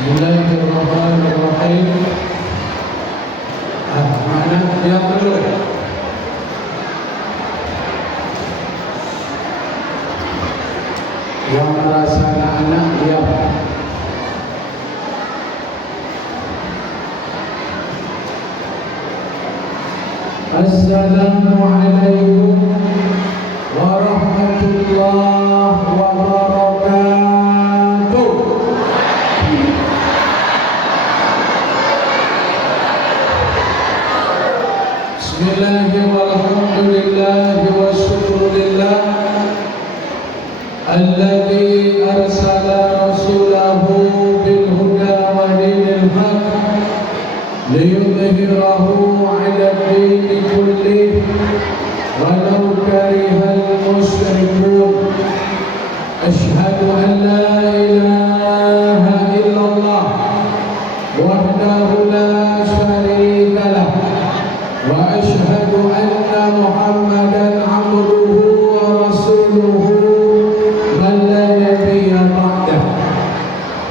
Bismillahirrahmanirrahim. Mana dia dulu? Yang merasa anak dia. Assalamualaikum warahmatullahi wabarakatuh. Bismillahirrahmanirrahim. Walhamdulillahi wa syukurillah alladzi arsala rasulahu bil huda wa dinil haq liyudhhirahu 'ala ad-dini kullih walau karihal musyrikun. Asyhadu an la ilaha illallah wahdahu la syarika lah wa asyhadu anna Muhammadan 'abduhu wa rasuluhu man la nabiyya ba'dah.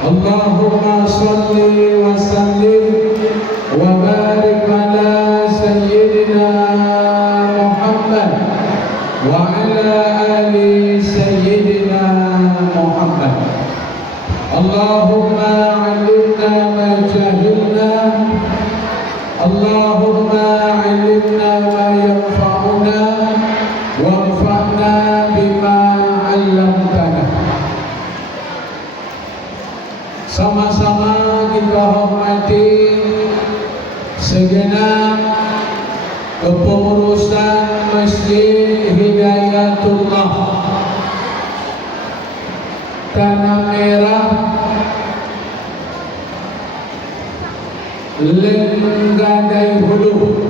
Allahumma shalli wa sallim wa barik ala sayyidina Muhammad wa ala ali sayyidina Muhammad. Allahumma 'allimna ma jahilna, Allahumma 'allimna ma yanfa'una wanfa'na bima 'allamtana. Sama-sama kita hormati segenap kepengurusan Masjid Hidayatullah Tanah Merah, Lenggadai Hulu,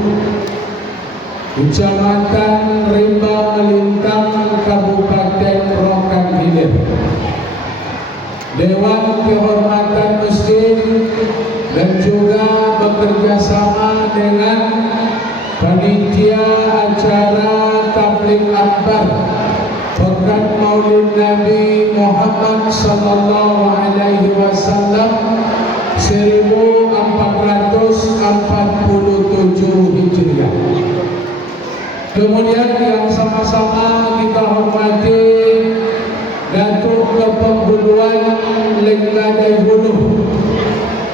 Kecamatan Rimba Melintang, Kabupaten Rokan Hilir. Dewan Kehormatan Masjid dan juga bekerjasama dengan panitia acara tabligh akbar Pekan Maulid Nabi Muhammad sallallahu alaihi wasallam 1447 Hijriah. Kemudian yang sama-sama kita hormati Datuk Kepenghuluan Lenggadai Hulu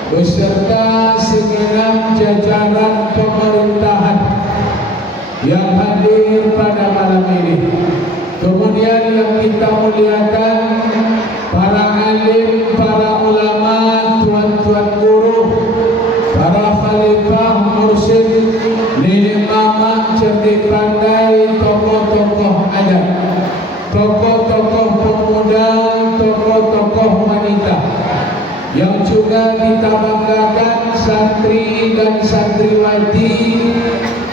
beserta segenap jajaran pemerintahan yang hadir pada malam ini. Kemudian yang kita muliakan para alim, para ulama, tuan-tuan guru, para khalifah, mursyid, nenek mama, cerdik pandai, tokoh-tokoh adat, tokoh-tokoh pemuda, tokoh-tokoh wanita, yang juga kita banggakan santri dan santriwati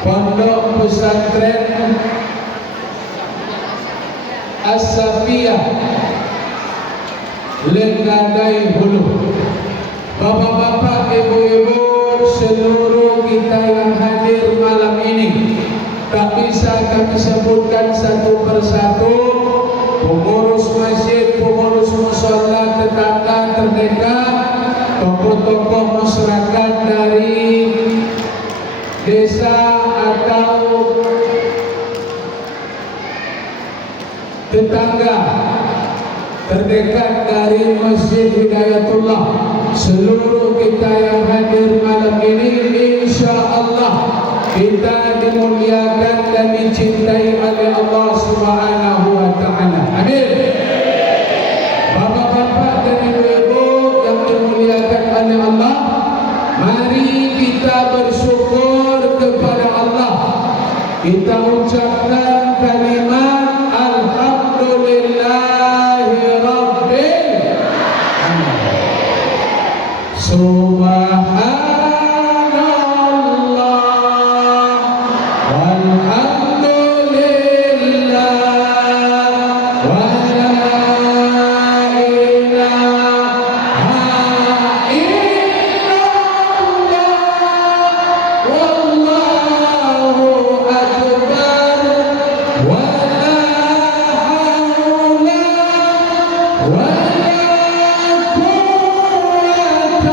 Pondok Pesantren As-Safiyah Lenggadai Hulu. Bapak-bapak, ibu-ibu, seluruh kita yang hadir malam ini, tak bisa kami sebutkan satu persatu. Pengurus masjid, pengurus mushola, tetangga terdekat, tokoh-tokoh masyarakat dari desa atau tetangga terdekat dari Masjid Hidayatullah, seluruh kita yang hadir malam ini, insya Allah kita dimuliakan dan dicintai oleh Allah Subhanahu wa Ta'ala. Amin. Bapak-bapak dan ibu-ibu yang dimuliakan oleh Allah, mari kita bersyukur kepada Allah. Kita ucapkan kalimat Alhamdulillahi Rabbil Alamin. Subhanallah walhamdulillah wa la ilaha illallah wallahu akbar wa la hawla wa la quwwata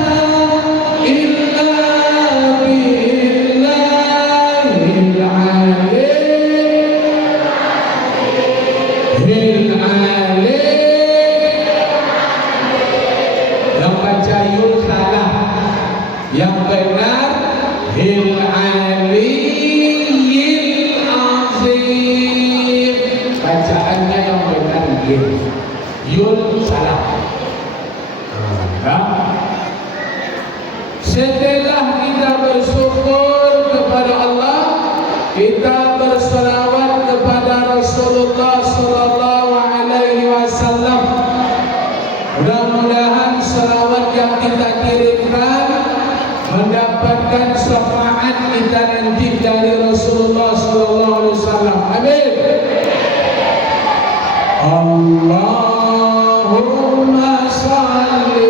yang benar, hil aliyyil azim. Bacaannya yang benar hil, yul salah. Setelah kita bersyukur kepada Allah, kita berselawat kepada Rasulullah sallallahu alaihi wasallam. Mudah-mudahan selawat yang kita kirimkan mendapatkan syafaat kita nanti dari Rasulullah sallallahu alaihi wasallam. Amin. Allahumma shalli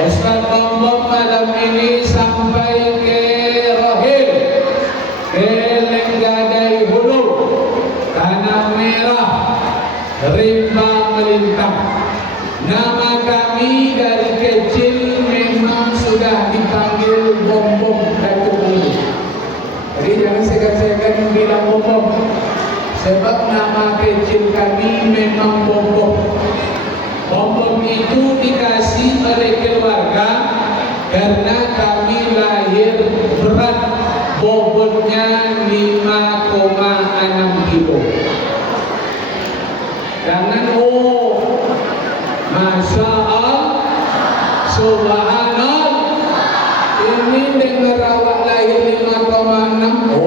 Ustaz Bambang malam ini sampai ke Rohil, ke Lenggadai Hulu, Tanah Merah, Rimba Melintang. Nama kami dari kecil memang sudah dipanggil Bom-Bom Datuk Hulu. Jadi jangan segan-segan bilang Bom-Bom, sebab nama kecil kami memang Bom-Bom. Bom-bom itu dikasih oleh keluarga karena kami lahir berat, bobotnya 5,6 kilo. Jangan Masya Allah, Subhanallah, ini dengar awak lahir 5,6.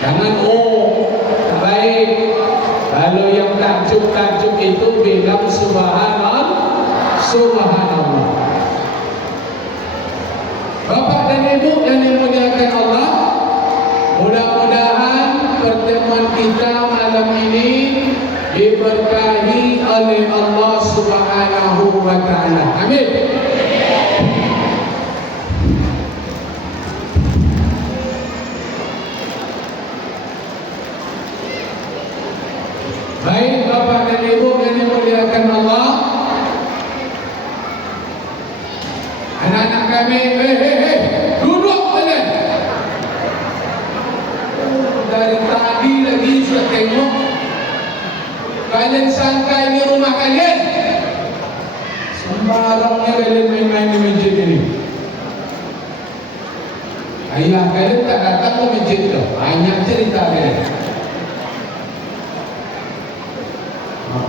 Jangan baik. Kalau yang takjub-takjub itu bilang subhanallah, subhanallah. Bapak dan Ibu yang dimuliakan Allah, mudah-mudahan pertemuan kita malam ini diberkahi oleh Allah Subhanahu wa taala. Amin. Baik Bapak dan Ibu yang dimuliakan Allah, anak-anak kami, duduk kalian. Dari tadi lagi sudah tengok. Kalian sangka ini rumah kalian? Sembarangnya kalian main-main di masjid ini. Ayah kalian tak datang ke masjid itu. Banyak cerita kalian.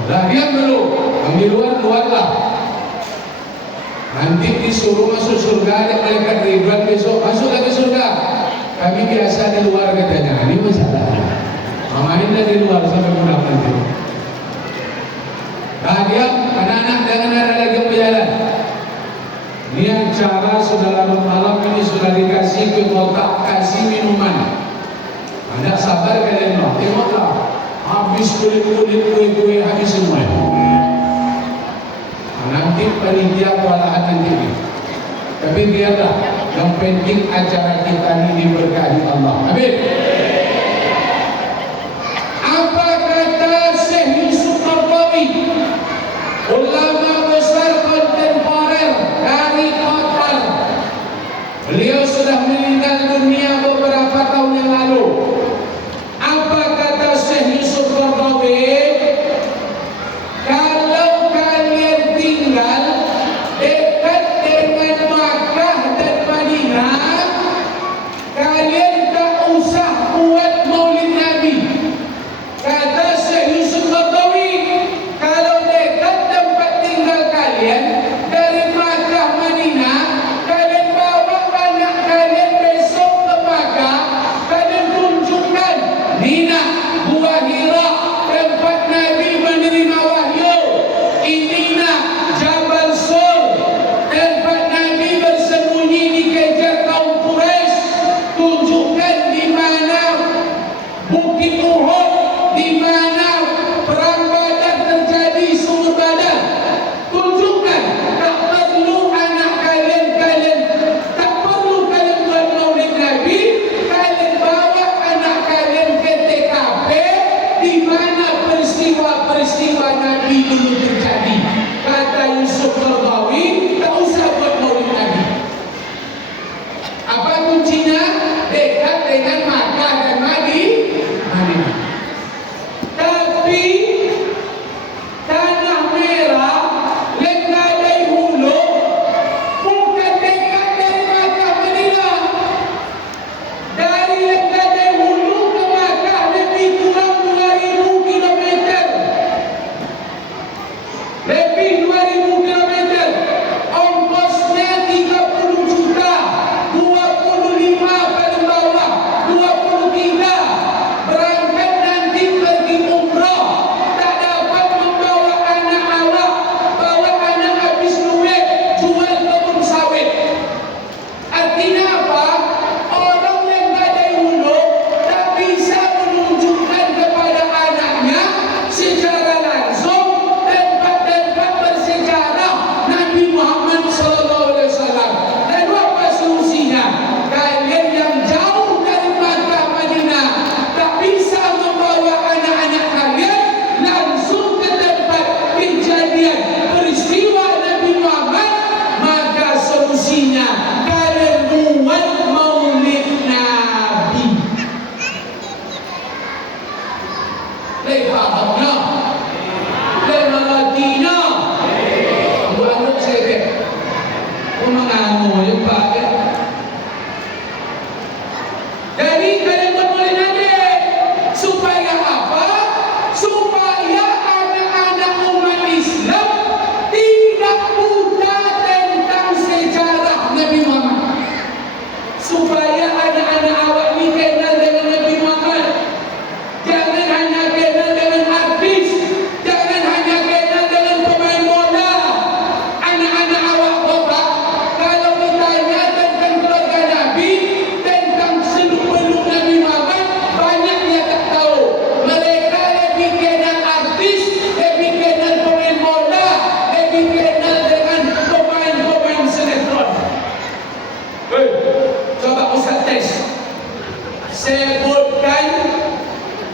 Dah diam dulu, yang di luar-luarlah. Nanti disuruh masuk surga, ada malaikat Ridwan besok, masuklah ke surga. Kami biasa di luar katanya, ini masalahnya. Mainlah di luar sampai pulang nanti. Dah diam, anak-anak jangan ada lagi berjalan. Ini acara sudah larut malam ini sudah dikasih ke kotak, kasih minuman. Ada sabar kalian mau, tengoklah. Habis kulit-kulit kue-kue habis semua. Nanti panitia kewalahan nanti. Tapi biarlah, yang penting acara kita ini diberkahi Allah. Amin. Apa kata Syekh Yusuf Qaradawi, ulama besar kontemporer dari Qatar? Beliau sudah meninggal dunia beberapa tahun yang lalu. Apa kata Syekh Yusuf Qaradawi? Kalau kalian tinggal dekat dengan Makkah dan Madinah, kalian tak usah Bukit Uhud, di mana perang Badar terjadi, sumur Badar. Tunjukkan, tak perlu anak kalian tak perlu kalian buat maulid Nabi, kalian bawa anak kalian ke TKP di mana peristiwa-peristiwa Nabi dulu terjadi. Kata Yusuf Qaradawi, tak usah buat maulid Nabi. Apa kuncinya? Dekat dengan Makkah dan Madinah. Tapi Tanah Merah, Lenggadai Hulu, bukan dekat dari Makkah Madinah. Dari Lenggadai Hulu ke Makkah lebih kurang 2.000 kilometer. Lebih 2.000 kilometer. Ongkosnya 30 juta, 25 paling bawah, 23. Berangkat nanti pergi umrah, tak dapat membawa anak awak, bawa anak habis duit, jual kebun sawit. Artinya apa? Orang yang gadai hulu tak bisa menunjukkan kepada anaknya secara langsung tempat-tempat bersejarah Nabi Muhammad SAW. Dan apa solusinya? Kalian yang jauh dari Makkah Madinah tak bisa membawa anak-anak kalian langsung ke tempat kejadian peristiwa Nabi Muhammad, maka solusinya kalian buat maulid Nabi. Fahamnya? Mengertinya? Buat saya mengamu yang pakai. Jadi kalian buat maulid Nabi supaya apa? Supaya anak-anak umat Islam tidak buta tentang sejarah Nabi Muhammad. Supaya anak-anak awak ini kenal dengan Nabi Muhammad. Jangan hanya kenal dengan artis, jangan hanya kenal dengan pemain bola. Anak-anak awak bapak, kalau ditanya tentang keluarga Nabi, tentang seluk-beluk Nabi Muhammad, banyak dia tak tahu. Mereka lebih kenal artis, lebih kenal pemain bola, lebih kenal dengan pemain-pemain sinetron. Hei, coba Ustaz tes. Sebutkan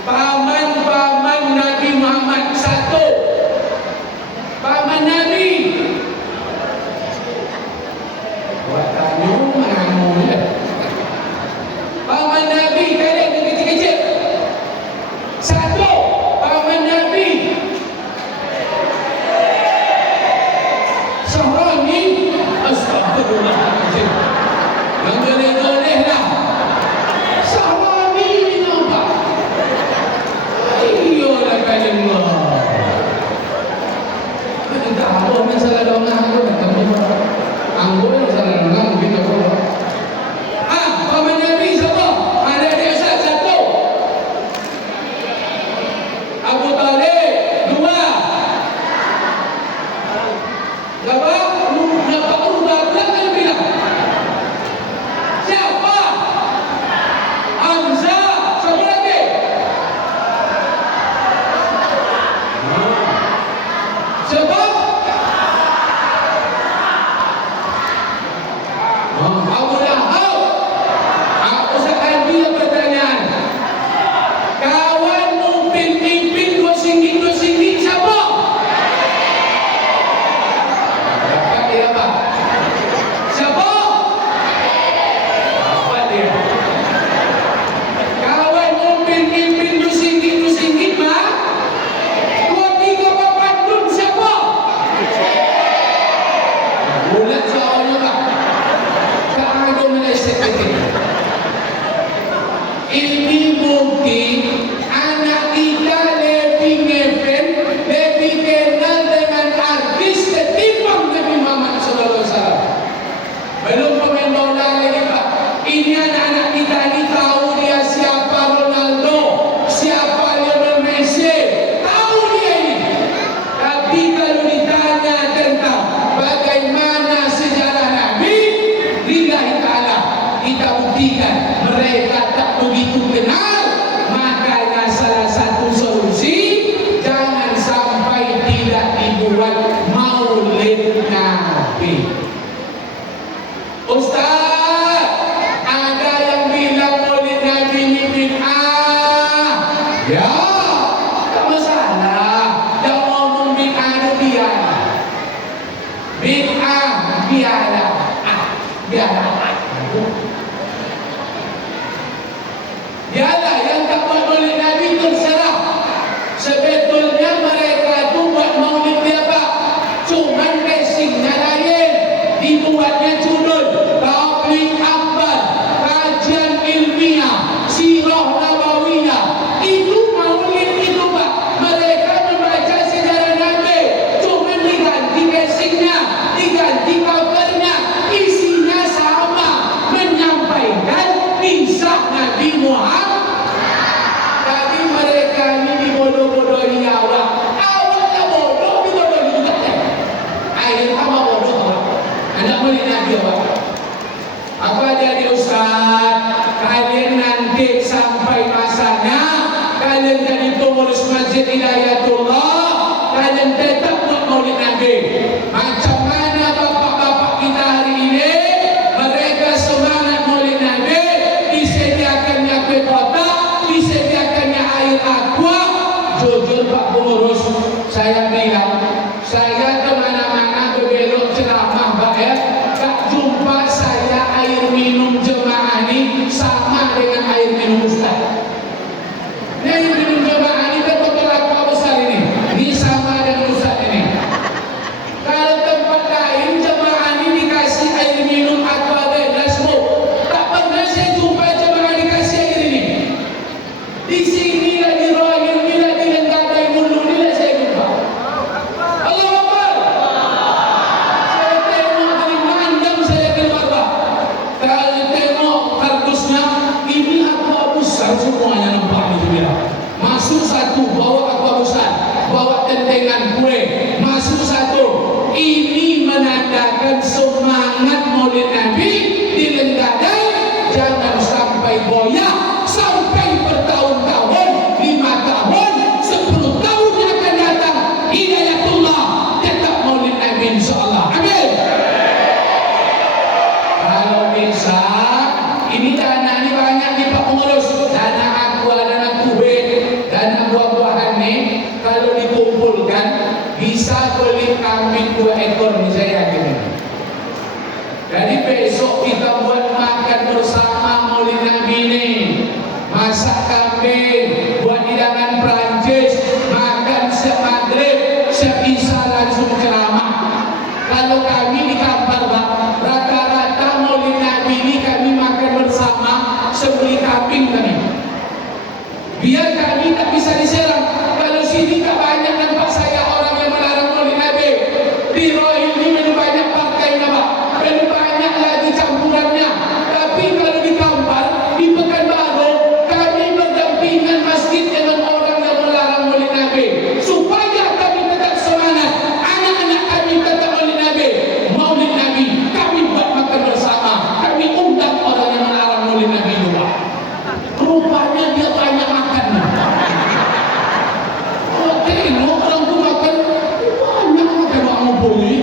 paman-paman Nabi Muhammad. Satu, paman Nabi. Buat tanya mengamu ya. Paman Nabi kalian yang kecil-kecil. Satu, paman Nabi. Sahrani. Astagfirullahaladzim. Yang boleh-boleh lah. Sahrani ni nampak. Iyalah kalian Allah. Ya, tak masalah. Yang ngomong bid'ah biarlah. Bid'ah biarlah. Biarlah. Biarlah yang tak buat maulid Nabi terserah. Sebetulnya mereka tu buat maulid dia apa? Cuman casingnya lain. Dibuatnya judul Tabligh Akbar, kajian ilmiah, sirah nabawiyah. Itu maulid itu Pak. Mereka membaca sejarah Nabi, cuma diganti casingnya, diganti covernya, isinya sama, menyampaikan kisah Nabi Muhammad. Tapi mereka ini dibodoh-bodohi awak. Awaknya bodoh, dibodohi juga ya. Akhirnya sama bodoh awak. Anak maulid Nabi awak. Apa jadi Ustaz? Kalian nanti sampai masanya kalian jadi pengurus Masjid Hidayatullah, kalian tetap buat maulid Nabi. Macam mana bapak-bapak kita hari ini, mereka semangat maulid Nabi, disediakannya kue kotak, disediakannya air aqua. Jujur Pak Pengurus, saya bilang, saya kemana-mana berbelok ceramah Pak ya, tak jumpa saya air minum jemaah ini sama dengan air minum Ustaz. Ini air minum jemaah ini kan botol aqua besar ini sama dengan Ustaz ini. Kalau tempat lain jemaah ini dikasih air minum aqua bebas Bu, tak pernah saya jumpa jemaah dikasih air ini. Di sini lagi rohir ini lagi yang tak ada mulu ini lah saya jumpa. Allah Akbar. Saya tengok dari mandang saya keluar Pak. Kalau tengok kardusnya ini aqua besar semuanya nampak itu dia. Masuk satu bawa aqua besar, bawa tentengan kue, masuk satu. Ini menandakan semangat maulid Nabi di Lenggadai. Jangan sampai goyah, sampai bertahun-tahun, 5 tahun, 10 tahun yang akan datang. Hidayatullah tetap maulid Nabi insyaAllah. Amin. Kalau bisa, ini dana ini banyak di Pak Pengurus. Dana aqua, dana kue, dana buah-buahan nih, kalau dikumpulkan bisa beli kambing 2 ekor nih saya yakin. Jadi besok kita buat makan bersama maulid Nabi ini. Masak kambing, buat hidangan Perancis, makan siap maghrib, siap isya langsung ceramah. Kalau kami di Kampar Pak, rata-rata maulid Nabi ini kami makan bersama sebeli kambing kami. Biar kami tak bisa diserang. Kalau sini tak banyak nampak saya orang yang melarang maulid Nabi. Di Rohil ini memang banyak partainya Pak, memang banyak lagi campurannya. Tapi kalau di Kampar, di Pekanbaru, kami berdampingan masjid dengan orang yang melarang maulid Nabi. Supaya kami tetap semangat, anak-anak kami tetap maulid Nabi. Maulid Nabi, kami buat makan bersama. Kami undang orang yang melarang maulid Nabi juga. Rupanya dia banyak makannya. Oh, tengok orang tu makan banyak makan orang boleh.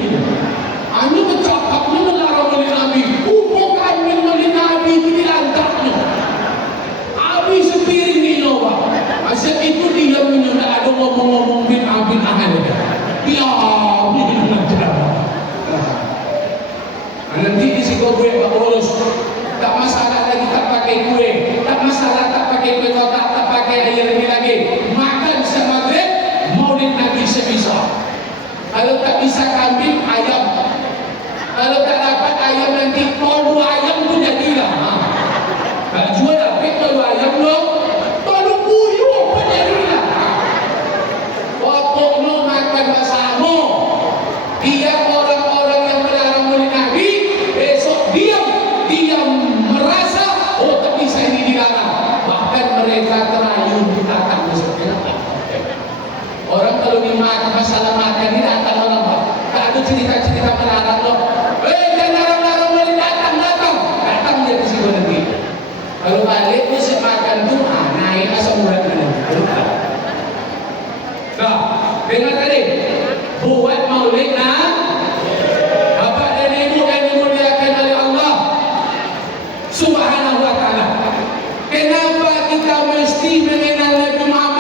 Hanya bercakapnya melarang maulid Nabi. Upuk kambing maulid Nabi itu dilantaknya. Habis sepiring ni Pak. Asyik itu dia punya tak ada ngomong-ngomong bid'ah-bid'ahan dia. Diam aja. Nanti di situ gue Pak Pengurus, tak masalah lagi tak pakai kue, tak masalah tak pakai kue kotak, tak pakai air ini lagi. Makan semaghrib, maulid Nabi sebisa. Kalau tak bisa kambing, ayam. Kalau tak dapat ayam nanti tolu ayam pun jadilah. Tak jual dapat tolu ayam loh, tolu puyuh pun jadilah. Waktu lo makan bersama, dia orang-orang yang melarang maulid Nabi, besok diam merasa oh tak bisa ini dilarang. Bahkan mereka terayu datang besok. Orang kalau dimakan masalah makan ini datang orang Pak. Tak ada cerita-cerita melarang loh. Jangan larang-larang maulid datang dia di situ nanti. Kalau balik dia siap makan tuh naik asam urat nanti. Nah, dengar tadi buat maulid Bapak dan Ibu yang dimuliakan oleh Allah Subhanahu wa ta'ala. Kenapa kita mesti mengenal Nabi Muhammad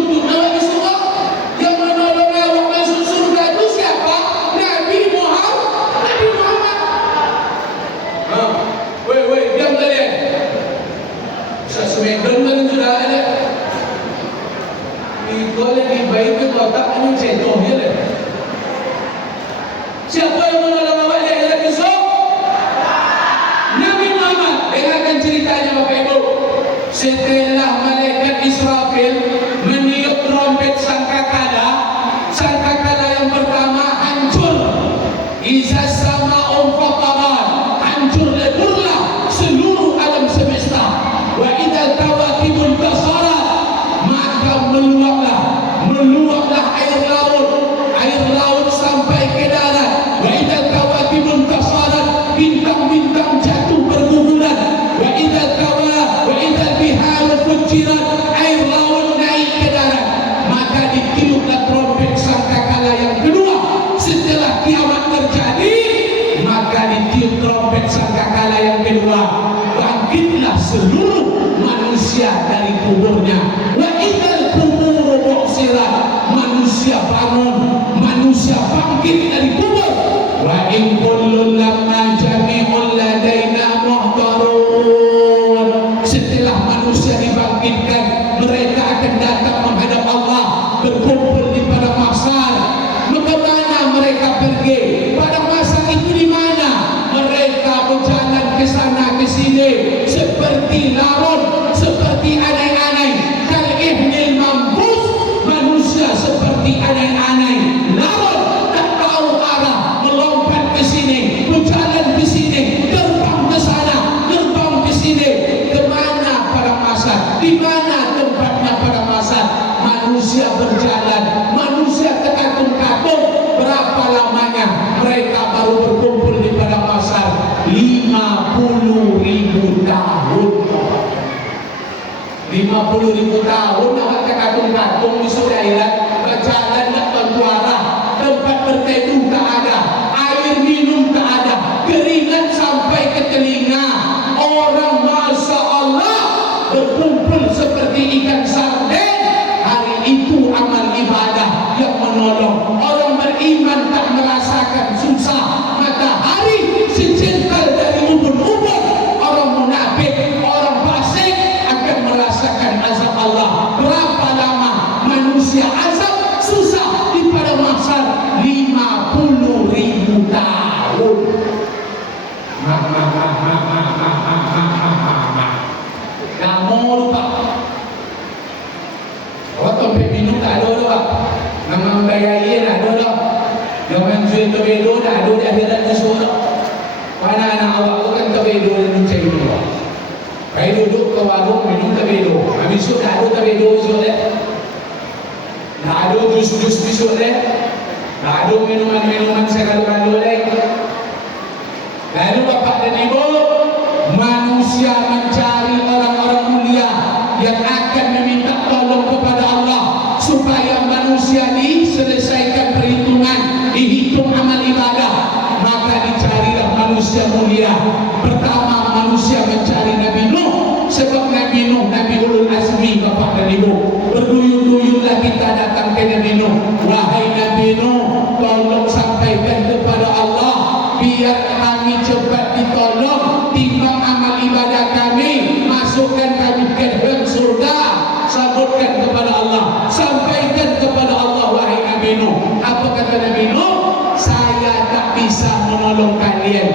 menuntut awak ke surga, yang menolong awak masuk surga itu siapa? Nabi Muhammad. Weh, diam kalian. Sesuai dengan sudah ada. Itu lagi baik ke otak ini cedoh ya le. Siapa yang menolong awak di akhirat esok? Nabi Muhammad. Dengarkan ceritanya Bapak Ibu. Setelah malaikat Israfil meniup trompet sangkakala yang pertama hancur. Iza sama'un fatarat, hancur leburlah seluruh alam semesta. Wa idza kawakibun tasarat, maka meluaplah air laut sampai ke darat. Wa idza kawakibun tasarat, bintang-bintang jatuh berguguran. Wa idza biharu fujirat, air laut naik ke darat. Maka ditiuplah trompet sangkakala yang kedua. Setelah kiamat terjadi, maka ditiup trompet sangkakala yang kedua. Bangkitlah seluruh manusia dari kuburnya. Wa idzal quburu bu'sirat, manusia bangun, manusia bangkit dari kubur. Wa in kullun lamma jami'un ladaina muhdarun. Setelah manusia dibangkitkan, mereka akan datang menghadap Allah, berkumpul di padang mahsyar. Bagaimana mereka pergi? Pada masa itu di mana? Mereka berjalan ke sana ke sini seperti larut, seperti anai-anai. Kal ihnil mambus, manusia seperti anai-anai, larut, tak tahu arah, melompat ke sini, berjalan ke sini, terbang ke sana, terbang ke sini. Kemana pada masa? Di mana tempatnya pada masa? Manusia berjalan, manusia terkatung-katung. Berapa lamanya mereka baru berkumpul di padang mahsyar? 50.000 tahun. 50.000 tahun awak terkatung-katung di surga akhirat, berjalan tak tentu arah, tempat berteduh tak ada, air minum tak ada, keringat sampai ke telinga. Orang Masya Allah berkumpul seperti ikan sarden. Hari itu amal ibadah yang menolong. Orang beriman tak merasakan susah matahari sejengkal dari ubun-ubun. Orang munafik, orang fasik akan merasakan azab Allah. Berapa lama manusia azab susah di padang mahsyar? 50.000 tahun. Kamu lupa. Waktu minum tak ada dah. Nama bayar tak ada dah. Jangan jual terbedo tak ada di akhirat ni surga. Mana anak awak tu kan terbedo dan mencari minum. Kaya duduk ke warung minum terbedo. Habis tu tak ada terbedo besok dia. Tak ada jus-jus besok dia. Tak ada minuman-minuman segala-gala dia. Lalu bapak dan ibu, manusia mencari orang-orang mulia yang akan meminta tolong kepada Allah supaya manusia diselesaikan perhitungan, dihitung amal ibadah. Maka dicarilah manusia mulia. Pertama manusia mencari Nabi Nuh, sebab Nabi Nuh Nabi Ulul Azmi bapak dan ibu. Berduyun-duyunlah kita datang ke Nabi Nuh. Wahai Nabi Nuh, tolong sampaikan kepada Allah biar kami cepat ditolong timbang amal ibadah kami, masukkan kami ke dalam surga. Sabutkan kepada Allah, sampaikan kepada Allah wahai Nabi Nuh. Apa kata Nabi Nuh? Saya tak bisa menolong kalian,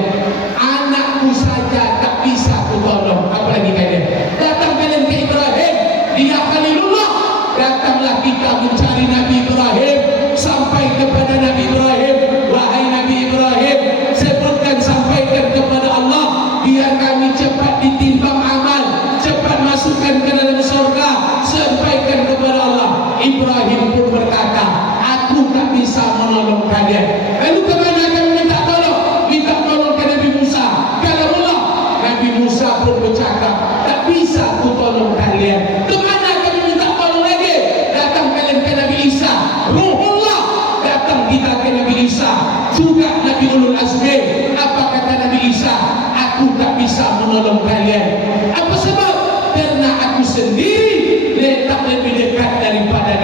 anakku saja tak bisa ku tolong, apalagi kalian. Datang kalian ke Ibrahim, dia Khalilullah. Datanglah kita mencari Nabi Ibrahim, sampai kepada Nabi Ibrahim. Wahai Nabi Ibrahim, sebutkan, sampaikan kepada Allah biar kami cepat ditimbang amal, cepat masukkan ke dalam surga. Sampaikan kepada Allah. Ibrahim pun berkata, aku tak bisa menolong kalian. Lalu kemana kami minta tolong? Minta tolong ke Nabi Musa. Kalau Allah, Nabi Musa pun bercakap, tak bisa ku tolong kalian. Kemana kami minta tolong lagi? Datang kalian ke Nabi Isa, Ruhullah. Datang kita ke Nabi Isa, juga Nabi Ulul Azmi. Apa kata Nabi Isa? Aku tak bisa menolong kalian. Apa sebab? Karena aku sendiri letak lebih dekat daripada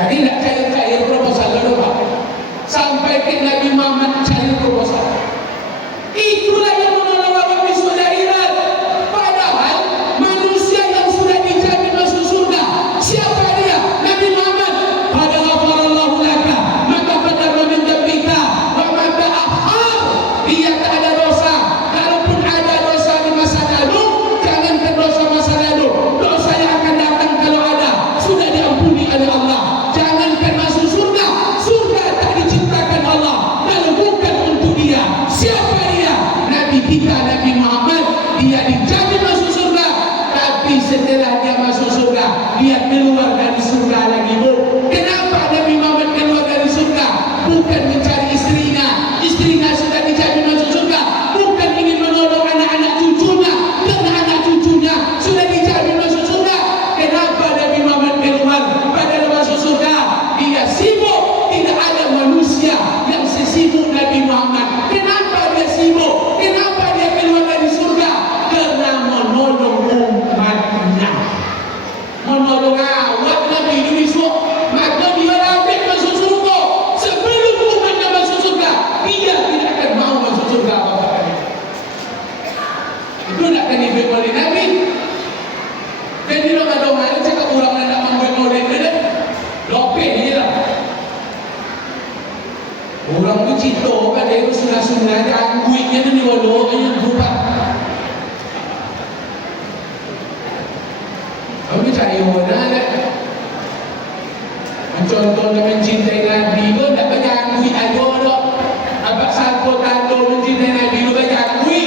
Jadi tidak cair-cair proposal dulu Pak. Sampai ke Nabi Muhammad cair proposal. Itulah yang menolong orang miskin akhirat. Padahal manusia yang sudah dijamin masuk surga, siapa dia? Nabi Muhammad. Qad ghafarallahu laka ma taqaddama min dhanbika wa ma ta'akhkhar. Dia tak ada dosa. Kalaupun ada dosa di masa lalu, jangankan dosa masa lalu, dosa yang akan datang kalau ada sudah diampuni oleh Allah. Jangankan masuk surga, surga tak diciptakan Allah kalau bukan untuk dia. Siapa dia? Nabi kita, Nabi Muhammad. Dia dijamin masuk surga, tapi setelah dia masuk surga, dia keluar dari surga lagi. Kenapa Nabi Muhammad keluar dari surga? Bukan mencari istrinya, istrinya sudah dijamin masuk surga. Bukan ingin menolong anak-anak cucunya, karena anak cucunya sudah dijamin masuk surga. Kenapa Nabi Muhammad keluar padahal masuk surga? Dia sibuk. Tidak ada manusia yang sesibuk Nabi Muhammad. Kenapa dia sibuk? Kenapa dia keluar dari surga? Karena menolong umatnya, menolong awak Nabi ini besok. Maka dia ambil masuk surga sebelum umatnya masuk surga. Dia tidak akan mau masuk surga Bapak. Itu tidak akan dibuat oleh Nabi. Jadi orang ada orang cakap orang yang nak membuat maulid dia, lopek je lah. Orang tu cerita kan dia tu sunah-sunah dia angguinya tu ni walau yang berubah. Kami cari orang ada. Contoh dia mencintai Nabi tu tak banyak anggui ada tak. Abang sangkut tanda mencintai Nabi tu banyak anggui.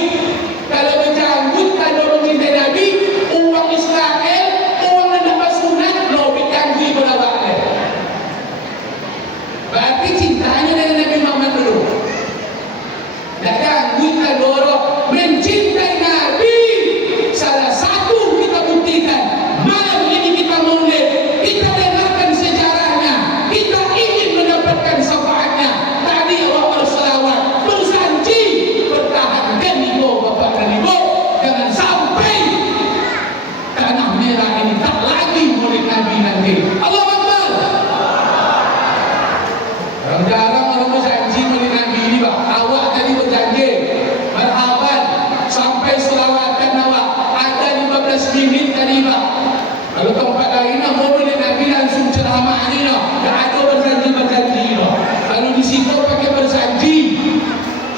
Kalau banyak anggui tanda mencintai Nabi, orang Israel, orang yang dapat sunat, lebih anggui berlawak dia. Berarti cintanya dengan Nabi Muhammad dulu. Tak ada anggui tanda orang mencintai Nabi. Salah satu kita buktikan malam ini kita maulid, kita dengarkan sejarahnya, kita ingin mendapatkan syafaatnya. Tadi Allah berselawat, berjanji, pertahankan ibu bapak dan ibu, jangan sampai tanah merah ini tak lagi maulid Nabi nanti. Allahu Akbar. Jarang orang berjanji maulid Nabi ini Pak. Awak tadi berjanji marhaban sampai selawatkan awak ada 15 minit tadi Pak. Kalau tempat lain nak maulid Nabi langsung ceramah ni lah. Tak ada berjanji lah. Kalau di situ pakai berjanji,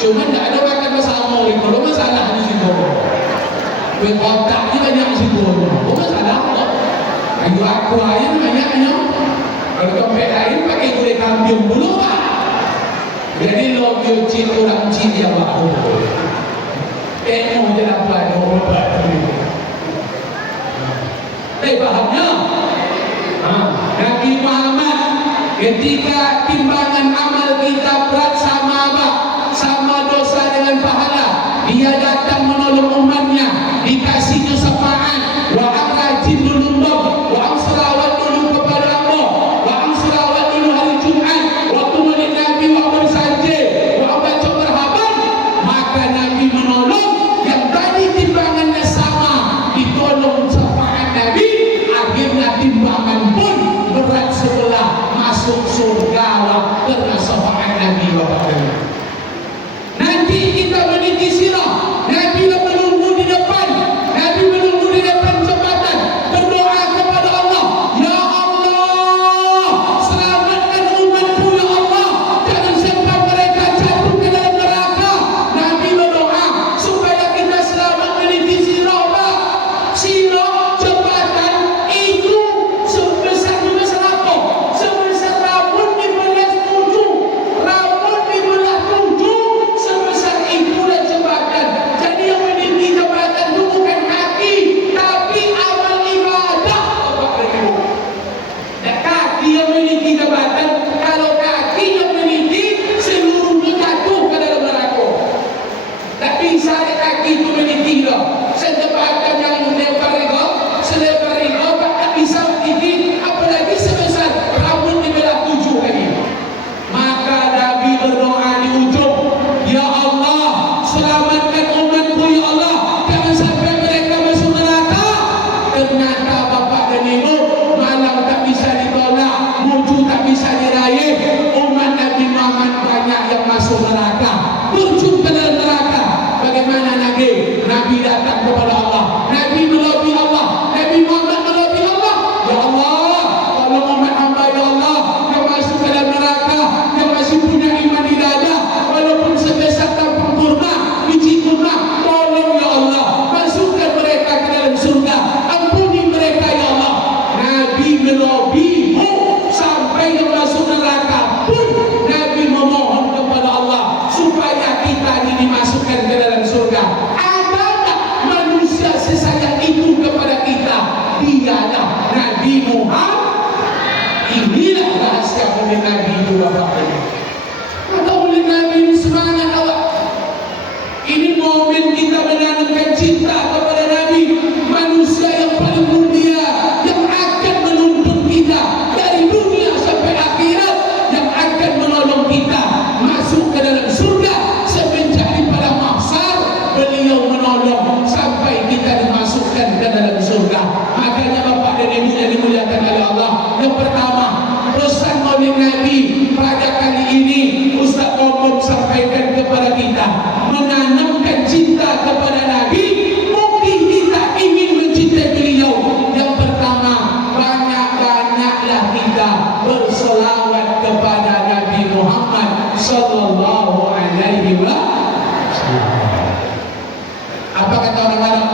cuma tak ada makan bersama. Kalau masalah di situ, otak ni banyak situ. Oh masalah tak? Ayo aku aja banyaknya. Kalau tempat lain pakai gulai kambing dulu Pak. Jadi lo cil orang cil dia bahu. Tengok je dapat ada obat ni. Fahamnya? Nabi Muhammad ketika timbangan amal kita berat sama apa? Sama dosa dengan pahala. Dia datang menolong umatnya, dikasihnya syafaat. Wa amrajin dulu wa amsalawat dulu kepada Allah, wa amsalawat dulu hari Jumat, waktu maulid Nabi, wa bersanjir, wa baca berhaban. Maka Nabi menolong yang tadi timbangannya sama, ditolong syafaat Nabi. Akhirnya timbangan pun berat sebelah masuk surga karena syafaat Nabi Bapak. Nanti kita meniti sirah. Nabi menunggu di depan. Nabi menunggu di depan jembatan, berdoa kepada Allah, ya Allah, selamatkan umatku ya Allah, jangan sampai mereka jatuh ke dalam neraka. Nabi berdoa supaya kita selamat meniti sirah Pak. Sirah jembatan itu sebesar apa? Sebesar rambut dibelah 7. Rambut dibelah 7 sebesar itulah jembatan. Jadi yang meniti jembatan itu bukan kaki, tapi amal ibadah Bapak dan Ibu. Dan kaki yang meniti jembatan, kalau kaki yang meniti seluruhnya jatuh ke dalam neraka. Tapi saya kaki itu meniti loh. Sejembatan yang lebar itu, selebar itu tak bisa meniti, apalagi sebesar rambut dibelah 7 lagi. Maka Nabi berdoa di ujung, ya Allah, selamatkan umatku ya Allah, jangan sampai mereka masuk neraka. Ternyata Bapak dan Ibu, malam tak bisa ditolak, wujud tak Inilah rahasia Maulid Nabi itu Bapak Ibu. Maka Maulid Nabi ini semangat awak. Ini momen kita menanamkan cinta kepada Nabi, manusia yang paling mulia, yang akan menuntun kita dari dunia sampai akhirat, yang akan menolong kita masuk ke dalam surga semenjak di padang mahsyar. Beliau menolong sampai kita dimasukkan ke dalam surga. Makanya Bapak dan Ibu yang dimuliakan oleh Allah, yang pertama, pesan Maulid Nabi pada kali ini Ustaz Omong sampaikan kepada kita, menanamkan cinta kepada Nabi. Mungkin kita ingin mencintai beliau. Yang pertama, banyak-banyaklah kita berselawat kepada Nabi Muhammad sallallahu alaihi wasallam. Apa kata orang Arab?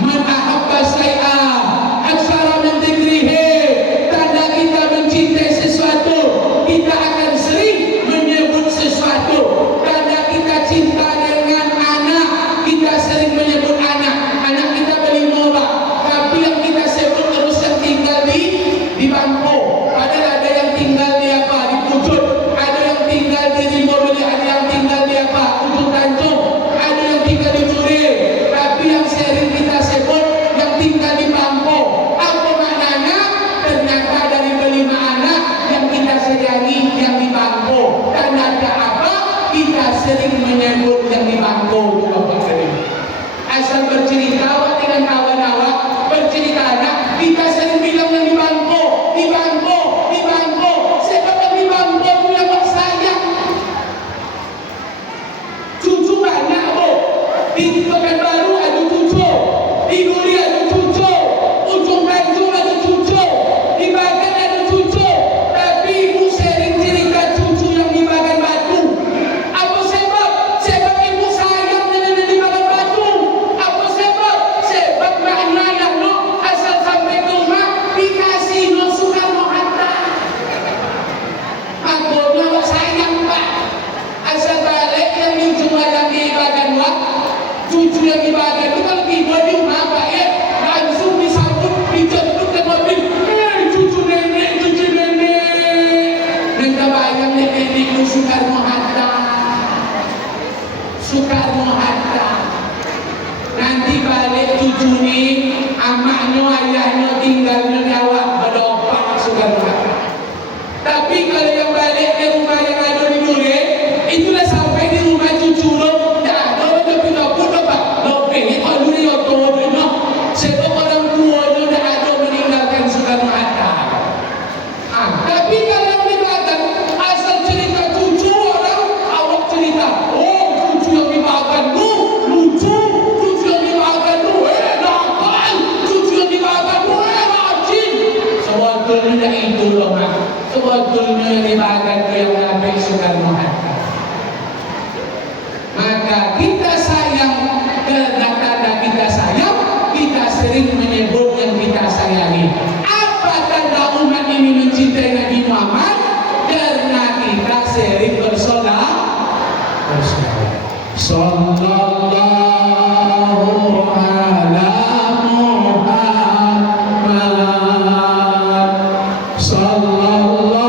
Man ahabba syai'an aksara min dzikrihi. Tanda kita mencintai sesuatu, kita akan sering menyebut sesuatu. Tanda kita cinta dengan anak, kita sering menyebut anak. Anak kita beli mobil, tapi yang kita sebut terus yang tinggal di Bangko. Ada yang tinggal di apa? Di Pucuk. Ada yang tinggal di Rimau Beli. Ada yang tinggal di apa? Ujung Tanjung. Ada yang tinggal di Nuril. Tapi yang sering kita sebut yang tinggal di Bangko. Apa maknanya? Ternyata dari berlima anak yang kita sayangi yang di Bangko. Dan ada apa? Kita sering menyebut yang di Bangko. Asal bercerita awak dengan kawan awak, bercerita anak, kita sering bilang yang di Bangko, di Bangko, di Bangko. Sebab yang di Bangko itu yang awak sayang. Cucu banyak kok. Di Pekanbaru ada cucu, di Duri ada cucu, Ujung Tanjung ada cucu, di Bagan ada cucu. Tapi ibu sering cerita cucu yang di Bagan Batu. Apa sebab? Sebab ibu sayang dengan yang di Bagan Batu. Apa sebab? Sebab makna yang no asal sampai ke rumah dikasih no Soekarno-Hatta. Makanya awak sayang Pak. Asal balik yang di Jumat yang di Bagan Wak, cucu yang di Bagan itu kalau tiba di rumah Pak ya, langsung disambut, dijemput ke mobil. Cucu nenek, cucu nenek. Mereka bayang nenek itu Soekarno-Hatta. Soekarno-Hatta. Nanti balik cucu ni, amaknya, ayahnya tinggalnya di awak berdopak Soekarno-Hatta. Tapi kalau yang balik ke rumah yang ada di Nuril, itulah sampai di rumah cucu lo. Dah ada orang lebih dapur Pak. Lebih kalau di otot no. Sebab orang tuanya dah ada meninggalkan Soekarno-Hatta. Tapi kalau yang di Bagan asal cerita cucu orang, awak cerita, oh cucu yang di Bagan tu lucu, cucu yang di Bagan tu nakal, cucu yang di Bagan tu rajin. Sebetulnya itu loh Mak. Sebetulnya yang di Bagan tu yang Nabi Soekarno-Hatta. Maka kita sayang, karena tanda kita sayang, kita sering menyebut yang kita sayangi. Apa tanda umat ini mencintai Nabi Muhammad? Karena kita sering bersolawat. Sallallahu ala Muhammad, sallallahu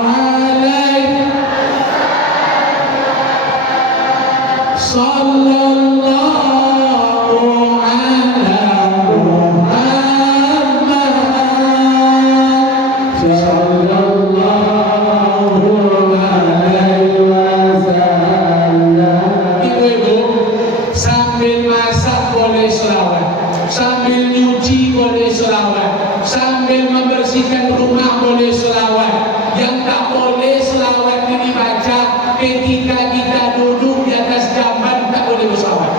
alaihi, sallallahu ala Muhammad, sallallahu alaihi wasallam. Ibu-ibu, sambil masak boleh selawat, sambil nyuci boleh selawat, sambil membersihkan rumah boleh selawat. Yang tak boleh selawat ini baca ketika kita duduk di atas jamban, tak boleh berselawat.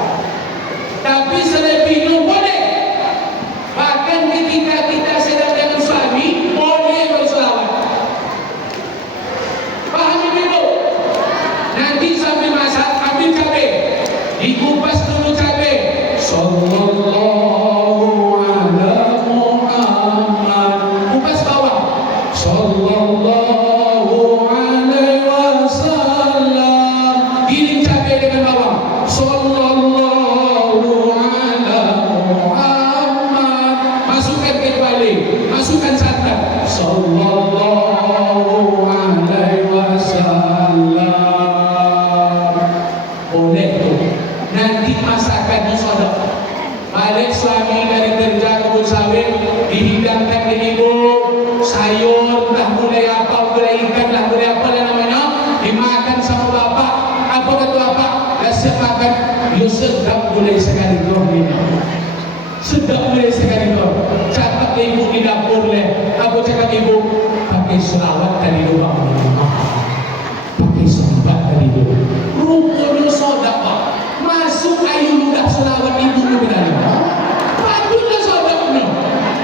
Tapi selebihnya boleh. Bahkan ketika kita sedang dengan suami boleh berselawat. Paham ibu? Nanti sambil masak ambil cabai, dikupas dulu cabai. Sallallahu ala Muhammad. Kupas bawang. Sallallahu alaihi wasallam. Giling cabai dengan bawang. Sallallahu ala Muhammad. Masukkan kembali, masukkan santan. Sallallahu sedap boleh sekali kau ni. Sedap boleh sekali kau. Cakap ibu di dapur leh. Aku cakap ibu pakai selawat dari lubang rumah. Pakai selawat dari lubang. Rupanya sedap. Masuk ayu ludah selawat ibu ni benar. Patutlah sedapnya.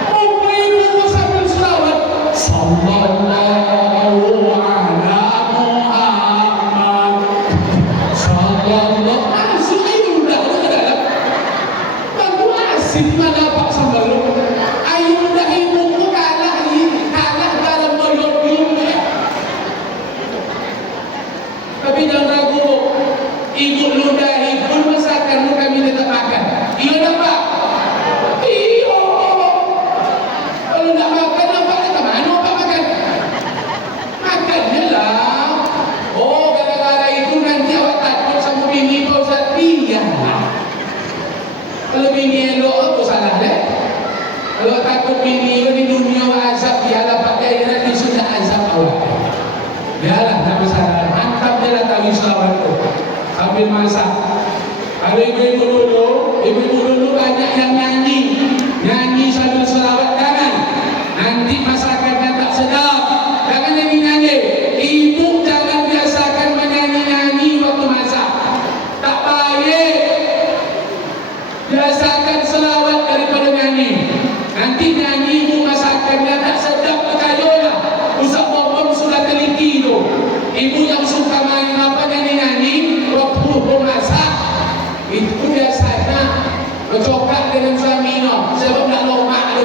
Apa ibu sambil selawat? Sallallahu ala Muhammad. Sallallahu. Masuk ayu ludah tu ke dalam. Baru asyik mana pak sambal lu. Ayu ludah ibu tu kalah dalam melodyum. Tapi jangan ragu, ibu ludah ibu masakan kami tetap makan. Iya dah pak. Iya. Kalau nak makan nampak kata mana pak makan? Makannya lah. Oh gara-gara itu nanti awak takut sama bini kau Ustaz. Iyalah. Kalau bini elok apa salah deh? Kalau takut bini kau di dunia azab biarlah pakai nanti sudah azab awak. Biarlah tak masalah. Mantap je lah tahu selawat tu. Sambil masak. Kalau ibu-ibu dulu banyak yang nyanyi sambil selawat. Jangan. Nanti masakannya tak sedap. Jangan nyanyi. Ibu jangan biasakan menyanyi waktu masak. Tak baik. Biasakan selawat daripada nyanyi. Nanti nyanyi ibu masakannya tak sedap. Percayalah. Ustaz Bob sudah teliti tu. Ibu yang suka main apa nyanyi waktu masak itu biasanya bercokak dengan suami no. Sebab nak lomak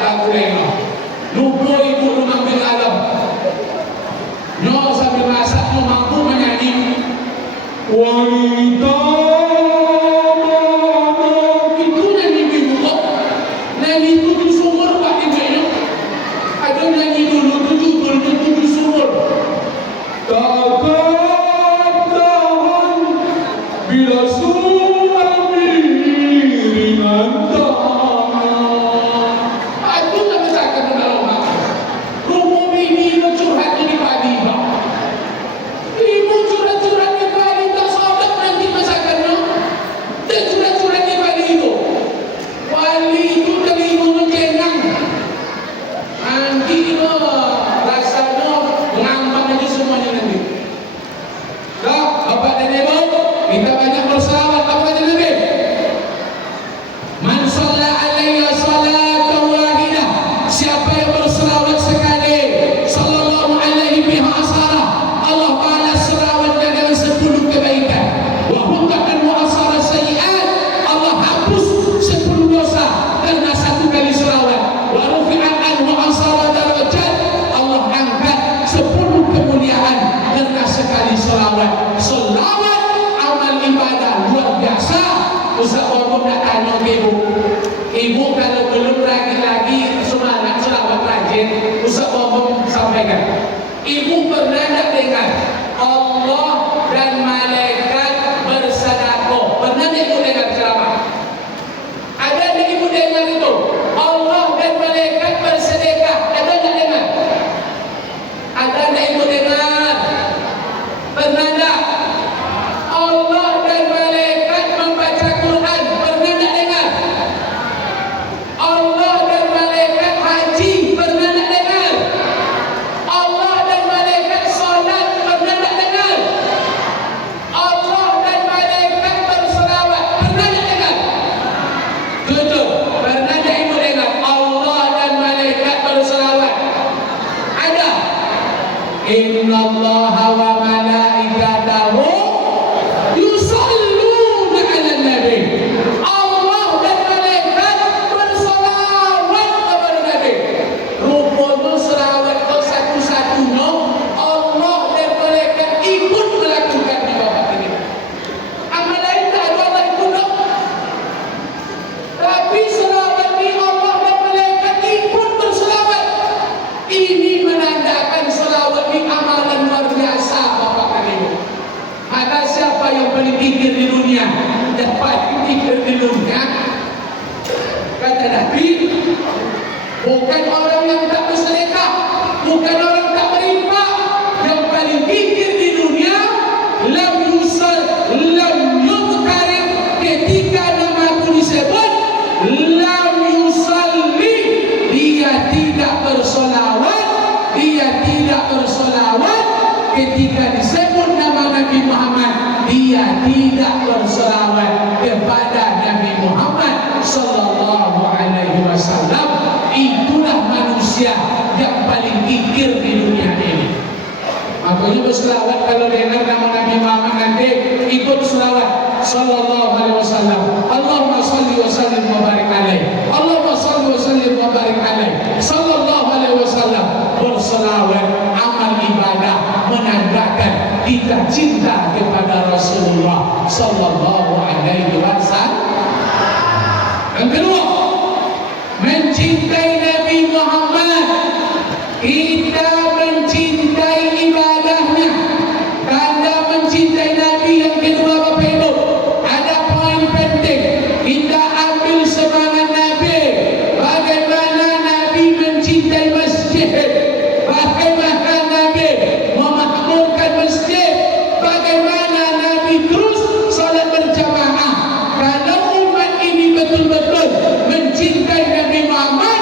lagu no. Lupa ibu rumah bin alam. No sambil masak no mampu menyanyi. Wanita itu nyanyi ibu kok. Nyanyi itu di sumur pak ibu no. Ada nyanyi dulu tujuh sumur. Takkan tahan bila suami ringan tangan. Itu tak masakan dalam rumah. Rumah bini curhat di padi. Ibu curhat di padi tak sedap nanti masakannya. Dan curhat di padi itu. Wali itu dari ibu jenang. Nanti itu rasanya mengambang aja semuanya nanti. Dah, bapak dan ibu, kita banyak berselawat. Bapak dan ibu, man shalla alaihi salatan wahidah, siapa yang berselawat sekali, sallallahu alaihi bihasalah, Allah Ta'ala selawatnya dengan 10 kebaikan. Wa hutaqan wa asara sayiat, Allah hapus 10 dosa karena 1 kali selawat. Wa rufi'an wa asara darajat, Allah angkat 10 kemuliaan karena sekali selawat. Selawat amal ibadah luar biasa. Ustaz Bob nak tanya ke ibu kalau belum lagi semangat selawat rajin, Ustaz Bob sampaikan. Ibu pernah tak dengar Allah dan malaikat bersedekah? Pernah tak ibu dengar ceramah? Ada tak ibu dengar itu? Allah dan malaikat bersedekah. Ada tak dengar? Ada tak ibu dengar? Pernah tak? Allah dan malaikat membaca Quran. Pernah tak dengar? Allah dan malaikat haji. Pernah tak dengar? Allah dan malaikat solat. Pernah tak dengar? Allah dan malaikat berselawat. Pernah tak dengar? Tujuh. Pernah tak ibu dengar? Allah dan malaikat berselawat. Ada. Inna Allaha wa malaikatahu yusalluna 'alan nabi. Allah dan malaikat berselawat kepada Nabi. Rupanya selawat kau satu-satunya Allah dan malaikat ikut melakukan di bawah ini. Amal lain tak ada Allah ikut tak? Tapi selawat ni Allah dan malaikat ikut berselawat. Ini menandakan selawat ni amalan luar biasa Bapak dan Ibu. Maka siapa yang paling kikir di dunia? Yang paling kikir di dunia, kata Nabi, bukan orang yang tak bersedekah, bukan orang tak berinfak. Yang paling kikir di dunia, lam yusal, lam yudhkarin, dia tidak bersolawat ketika disebut nama Nabi Muhammad, dia tidak bersolawat kepada Nabi Muhammad sallallahu alaihi wasallam. Itulah manusia yang paling kikir di dunia ini. Makanya berselawat kalau dengar nama Nabi Muhammad nanti ikut selawat sallallahu alaihi wasallam. Allahumma shalli wa sallim wa barik alaihi. Allahumma shalli wa sallim wa barik alaihi. Sallallahu alaihi wasallam. Berselawat amal ibadah menandakan kita cinta kepada Rasulullah sallallahu alaihi wasallam. Yang kedua, mencintai Nabi Muhammad, kita mencintai ibadahnya. Tanda mencintai Nabi yang kedua Bapak Ibu, ada poin penting. Kita ambil semangat Nabi. Bagaimana Nabi mencintai masjid, bagaimana Nabi memakmurkan masjid, bagaimana Nabi terus salat berjamaah. Kalau umat ini betul-betul mencintai Nabi Muhammad,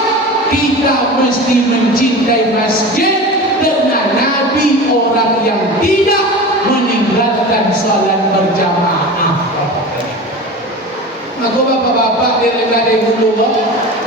kita mesti mencintai masjid, karena Nabi orang yang tidak meninggalkan salat berjamaah. Maka bapak-bapak dari dulu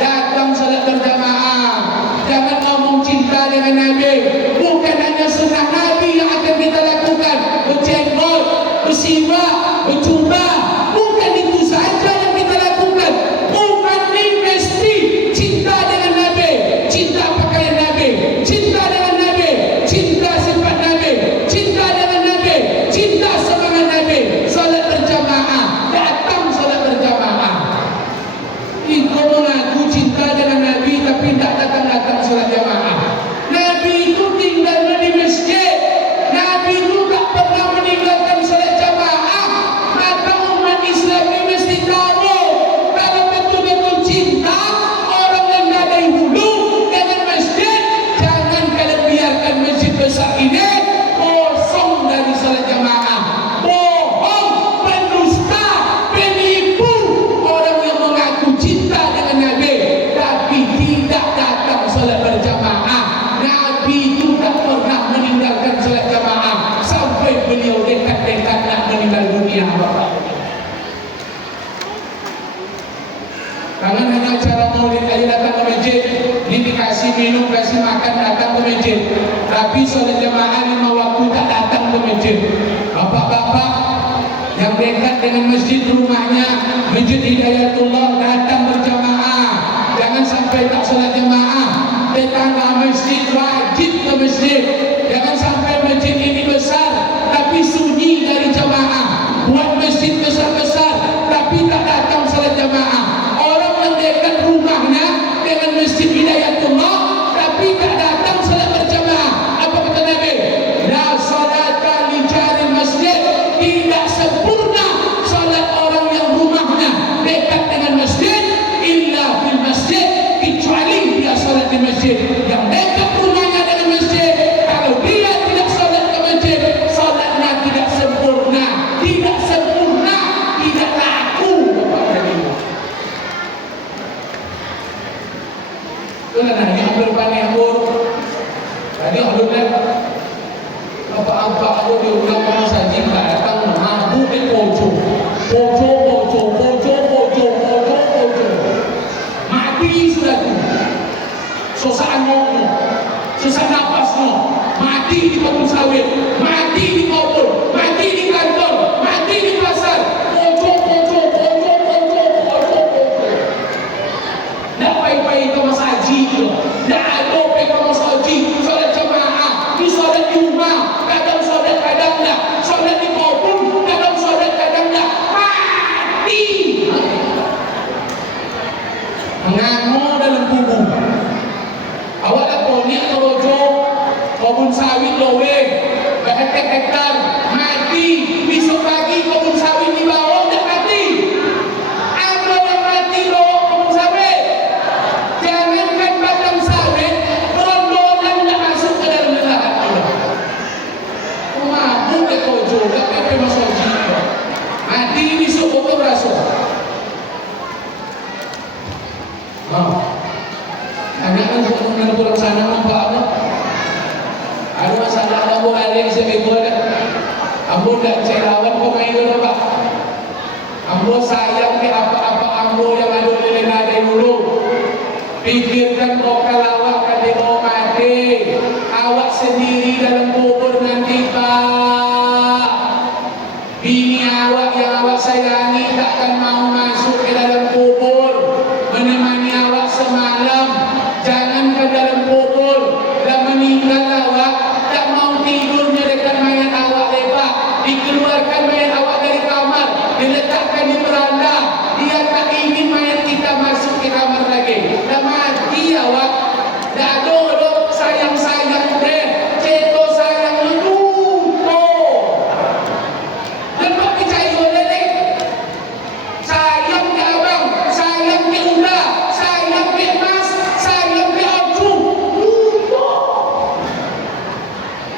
datang salat berjamaah. Jangan ngomong cinta dengan Nabi. Bukan hanya sunnah Nabi yang akan kita lakukan, berjenggot, bersiwak, berjubah. Bukan itu saja yang kita lakukan. Umat ini mesti cinta dengan Nabi, cinta pakaian Nabi, cinta dengan Nabi, cinta sifat Nabi, cinta dengan Nabi, cinta semangat Nabi. Salat berjamaah, datang salat berjamaah. Itu mengaku cinta dengan Nabi tapi tidak datang-datang salat jamaah. Nabi itu tinggal di masjid. Nabi itu tak pernah meninggalkan salat jamaah. Maka umat Islam ini mesti tahu, kalau betul-betul cinta orang yang dari hulu dengan masjid, jangan kalian biarkan masjid besar ini kosong dari salat jamaah. Bohong, pendusta, penipu orang yang mengaku cinta dengan Nabi tapi tidak datang salat berjamaah. Nabi itu tak pernah meninggalkan salat jamaah sampai beliau dekat-dekat nak meninggal dunia. Jangan hanya acara maulid aja datang ke masjid, ini dikasih minum, kasih makan, datang ke masjid, tapi salat jamaah 5 waktu tak datang ke masjid. Bapak-bapak yang dekat dengan masjid rumahnya, Masjid Hidayatullah, datang berjamaah. Jangan sampai tak salat jamaah. Tetangga masjid wajib ke masjid. Jangan sampai masjid ini besar tapi sunyi dari jamaah. Buat masjid besar-besar tapi tak datang salat jamaah. Orang yang dekat rumahnya dengan Masjid Hidayatullah tapi tak datang salat berjamaah. Apa kata Nabi? La salata li jari masjid. Tidak sempurna salat orang yang rumahnya dekat dengan masjid illa fil masjid, kecuali dia salat di masjid. Yang dekat rumahnya dengan masjid, kalau dia tidak salat ke masjid, salatnya tidak sempurna. Tidak sempurna, tidak laku. Itulah nanya berbanyak pun. Tadi alumni apa-apa aku diundang orang saji tak datang, mabuk di pojok. Mati sudah tu. Susah ngomong, susah nafas no. Mati di kebun sawit, mati di kebun, mati di kantor, mati di pasar. Pojok. Dah pai-pai ke masaji tu. Dah ada pai ke masaji, solat jamaah, di solat di rumah, kadang solat kadang tak. Solat di kebun, kadang solat kadang tak. Mati. Mengamu dalam kubur. Awak dah poni atau rojo, kebun sawit lowe, berhektar-hektar, mati. Besok pagi kebun sawit di bawah dah mati. Apa yang mati lo kebun sawit? Jangankan batang sawit, rondonan dah masuk ke dalam lahat Allah. Mabuk dek rojo, dah pepe masoji. Mati besok kau berasa. Anak-anak juga mengenal pulang sana nampak apa? Ada masalah kamu ada yang sebego dah. Ambo dah cerawan kau main dulu pak. Ambo sayang ke apa-apa ambo yang ada di negara dulu. Pikirkan kau kalawak kade mau mati, awak sendiri dalam kubur nanti pak. Bini awak yang awak sayangi takkan mau masuk ke dalam kubur menemani awak semalam. Jangan ke dalam kubur dan meninggal awak tak mau tidurnya dekat mayat awak lepak. Dikeluarkan mayat awak dari kamar, diletakkan di beranda. Dia tak ingin mayat kita masuk ke kamar lagi. Dan mati awak. Tak ada sayang-sayang deh. Ceto sayang lupa. Dan tak percaya lelek. Sayang ke abang, sayang ke ular, sayang ke mas, sayang ke ocu. Lupa.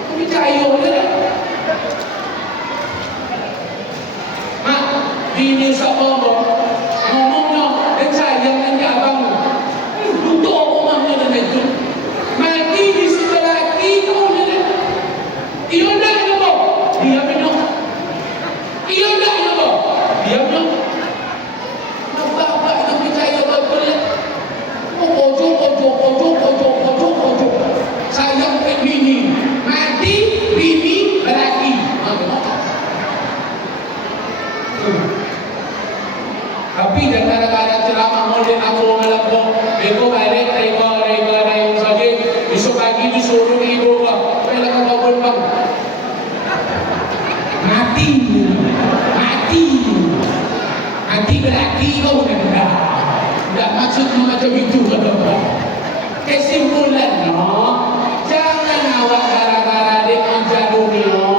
Tak percaya lelek. Mak, ini siapa ngomongnya dan sayang ke abang. Untuk omongnya dan itu. Mati di sebelah kita ni. Ia dah ya boh. Dia minum. Ia dah ya boh. Dia minum. Apa itu percaya betul? Ojo. Sayang ke bini. Mati bini lelaki. Tapi dan kadang-kadang ceramah model aku malam bego balik reba saja. Besok pagi disuruh ibu bang, bela kau bang. Mati berarti kau dah maksudnya macam itu kan? Kesimpulan jangan awak gara-gara dia ajar dunia,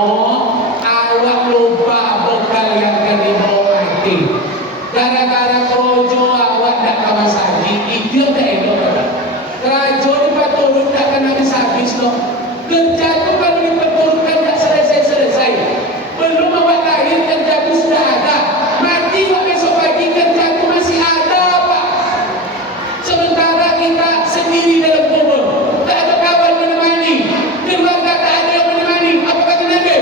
awak lupa bekal yang akan dibawa mati. Gara-gara krojo awak tak kawan sakit, itu tak elok. Krojo dipaturun tak kena habis loh. Kerja tu kalau dipaturunkan tak selesai. Belum awak lahir kerja tu sudah ada. Mati awak besok pagi kerja tu masih ada pak. Sementara kita sendiri dalam kubur, tak ada kawan menemani, keluarga tak ada yang menemani. Apa kata Nabi?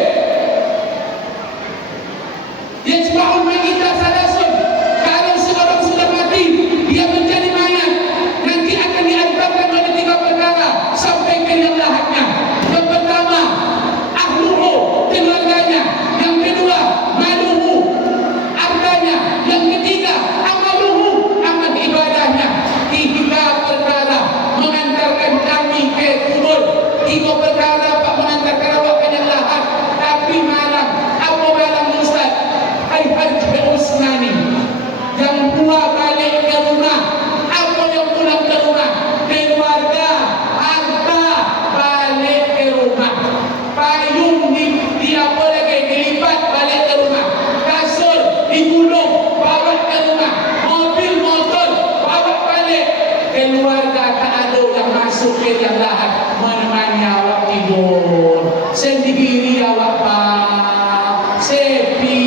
Yajma'ul mayyita salasun. Kalau seorang sudah mati, dia menjadi mayat, nanti akan diantarkan pada 3 perkara sampai ke yang lahatnya. Yang pertama, ahluhu, keluarganya. Yang kedua, maluhu, hartanya. Yang ketiga, amaluhu, amal ibadahnya. 3 perkara mengantarkan kami ke kubur. 3 perkara pak mengantarkan awak ke yang lahat. Tapi malam, apa malam Ustaz? Hai Haji Usmani yang pulang balik ke rumah. Apa yang pulang ke rumah? Keluarga, harta balik ke rumah. Payung di apa lagi? Dilipat balik ke rumah. Kasur digulung bawa ke rumah. Mobil motor bawa balik. Keluarga tak ada yang masuk ke yang lahat menemani awak tidur. Sendiri awak pak. Sepi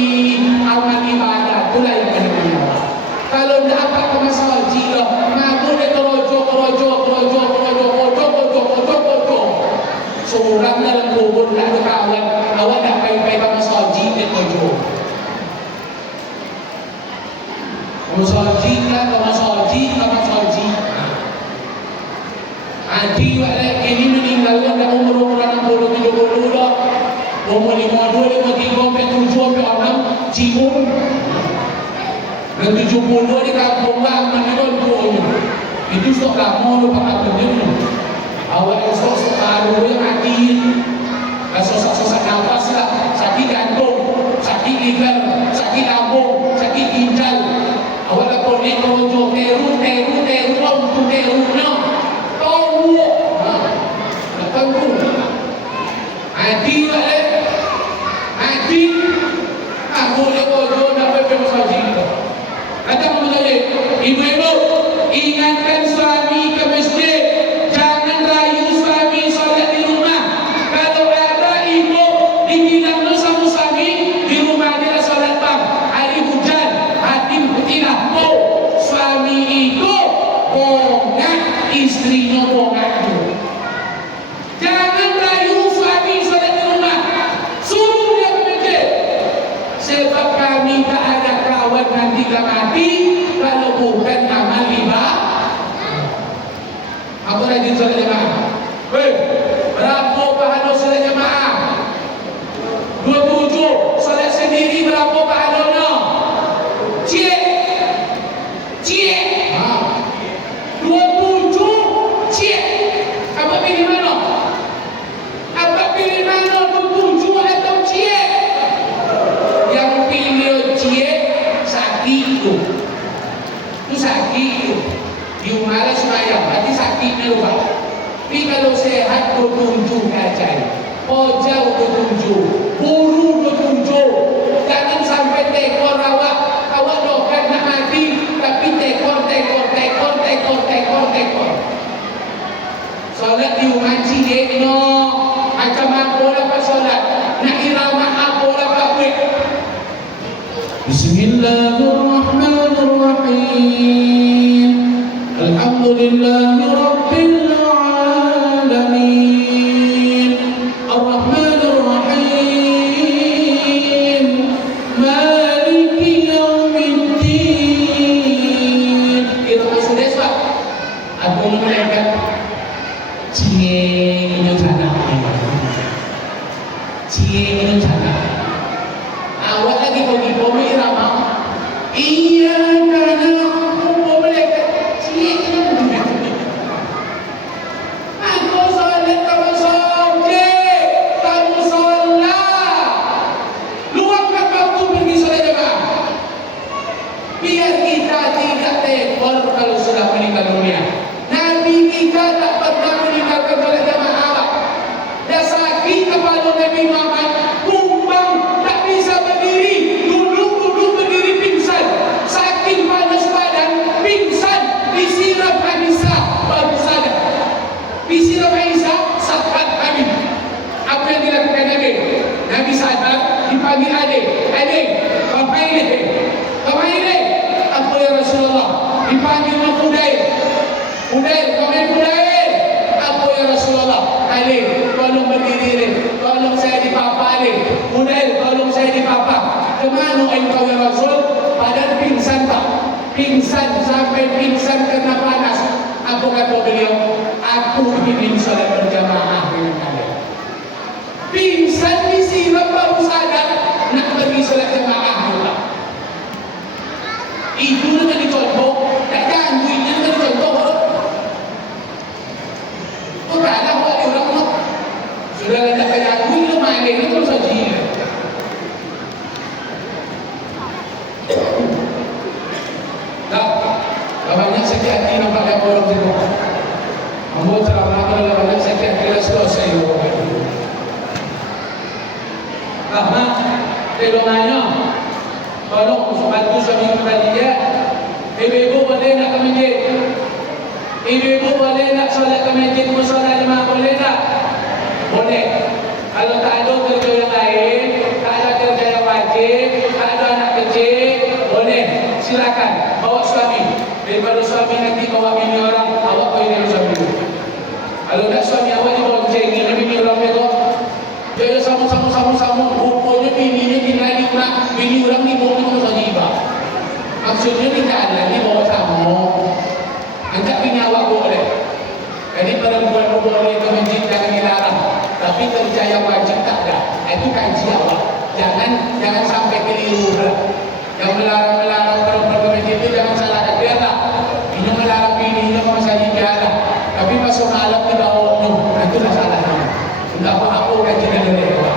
amal ibadah itulah yang menemani awak. Kalau tak dapat ke masalah jiwa, ngaku dia kerojo. Seorang dalam kubur tak ada kawan, awak tak payah-payah ke masalah jiwa dia kerojo. Masalah jiwa ke masalah jiwa. Adi wala kini meninggal dah umur 60-70 dah. Umur 52, 53, 57, 56 cibung. Dan 70 di kampung bang menurut tuanya. Itu stok lama lu pakai bener. Awak yang stok baru yang mati. Sosak nafas lah, sakit jantung, sakit liver, sakit lambung, sakit ginjal. Awak dah konek rojo teru untuk terunya. Tahu. Tak tahu. Mati lah. Mati. Aku boleh rojo dapat bersaji. Kata mengalir, ibu-ibu ingatkan suami ke masjid. Jangan rayu suami solat di rumah. Kalau ada ibu dibilang sama suami di rumah dia solat bang. Hari hujan, hati bertinah. Suami itu bongak, istrinya bongak. Jangan rayu suami. Pilih berapa pahalanya? Cik. Cik. 27. Cik. Abang pilih mana? Abang pilih mana? 27 atau cik? Yang pilih cik sakit tu. Tu sakit tu. You malas sembahyang, berarti sakitnya lupa. Tapi kalau sehat 27 kacai. Oh jauh 27. Buru 27. Jangan sampai tekor awak dokat nak mati, tapi tekor. Solat di rumah cik no. Macam apa dapat solat? Nak irama apa dapat buat? Bismillahirrahmanirrahim. Alhamdulillahi Rabbil Alamin. Ar-Rahmanir Rahim. Maliki Yawmiddin. Kita sudah sebab aku malaikat cie ini sana. Awak lagi pergi bumi irama. Iya karena aku malaikat cie ini. Aku solat kamu solat, kamu solat. Luangkan waktu pergi solat jemaah. Biar kita tidak tekor kalau sudah meninggal dunia. Nabi kita tak pernah meninggalkan solat jemaah. Dah sakit kepala Nabi Muhammad, tumbang tak bisa berdiri, duduk berdiri pingsan, saking panas badan, pingsan, disiram Aisyah baru sadar. Disiram Aisyah sahabat Nabi. Apa yang dilakukan Nabi? Nabi sadar, dipanggil adik, apa ini? Apa ya Rasulullah? Dipanggil Fudail. Apa ya Rasulullah? Ali, tolong berdiri, tolong saya dipapa Ali. Fudail, tolong saya dipapa. Kemana engkau ya Rasul? Padahal pingsan tak? Pingsan sampai pingsan karena panas. Apa kata beliau? Aku ingin salat berjamaah dengan kalian. Pingsan disiram baru sadar nak pergi salat jamaah juga. Itu dengan dicontoh, tak gangguinnya dengan dicontoh. Oh tak ada buat dia orang nak. Sudah tak gangguin dia main dia terus saja. Tak, banyak sakit hati nampak yang orang itu. Ambo ceramah kalau banyak sakit hati lah selesai. Karena telongannya tolong bantu suami kembali ya. Ibu-ibu boleh nak ke masjid? Ibu-ibu boleh nak solat ke masjid musola jemaah boleh tak? Boleh. Kalau tak ada kerja yang lain, tak ada kerja yang wajib, tak ada anak kecil, boleh. Silakan bawa suami. Daripada suami nanti bawa bini orang, awak boleh dengan suami dulu. Kalau tak suami awak dibonceng, ini bini orang itu. Dia sama-sama. Rupanya bininya dinari orang, bini orang dibawa ke rumah jiba. Maksudnya tidak ada lagi bawa sama. Angkat bini awak boleh. Jadi perempuan boleh ke masjid jangan dilarang. Tapi kerja yang wajib tak ada. Itu kaji awak. Jangan sampai keliru. Yang melarang perempuan ke masjid itu jangan salahkan. Biarlah. Ini melarang bininya ke masjid biarlah. Tapi masuk malam tidak awaknya. Itulah salahnya. Tidak apa-apa kaji dan lewat.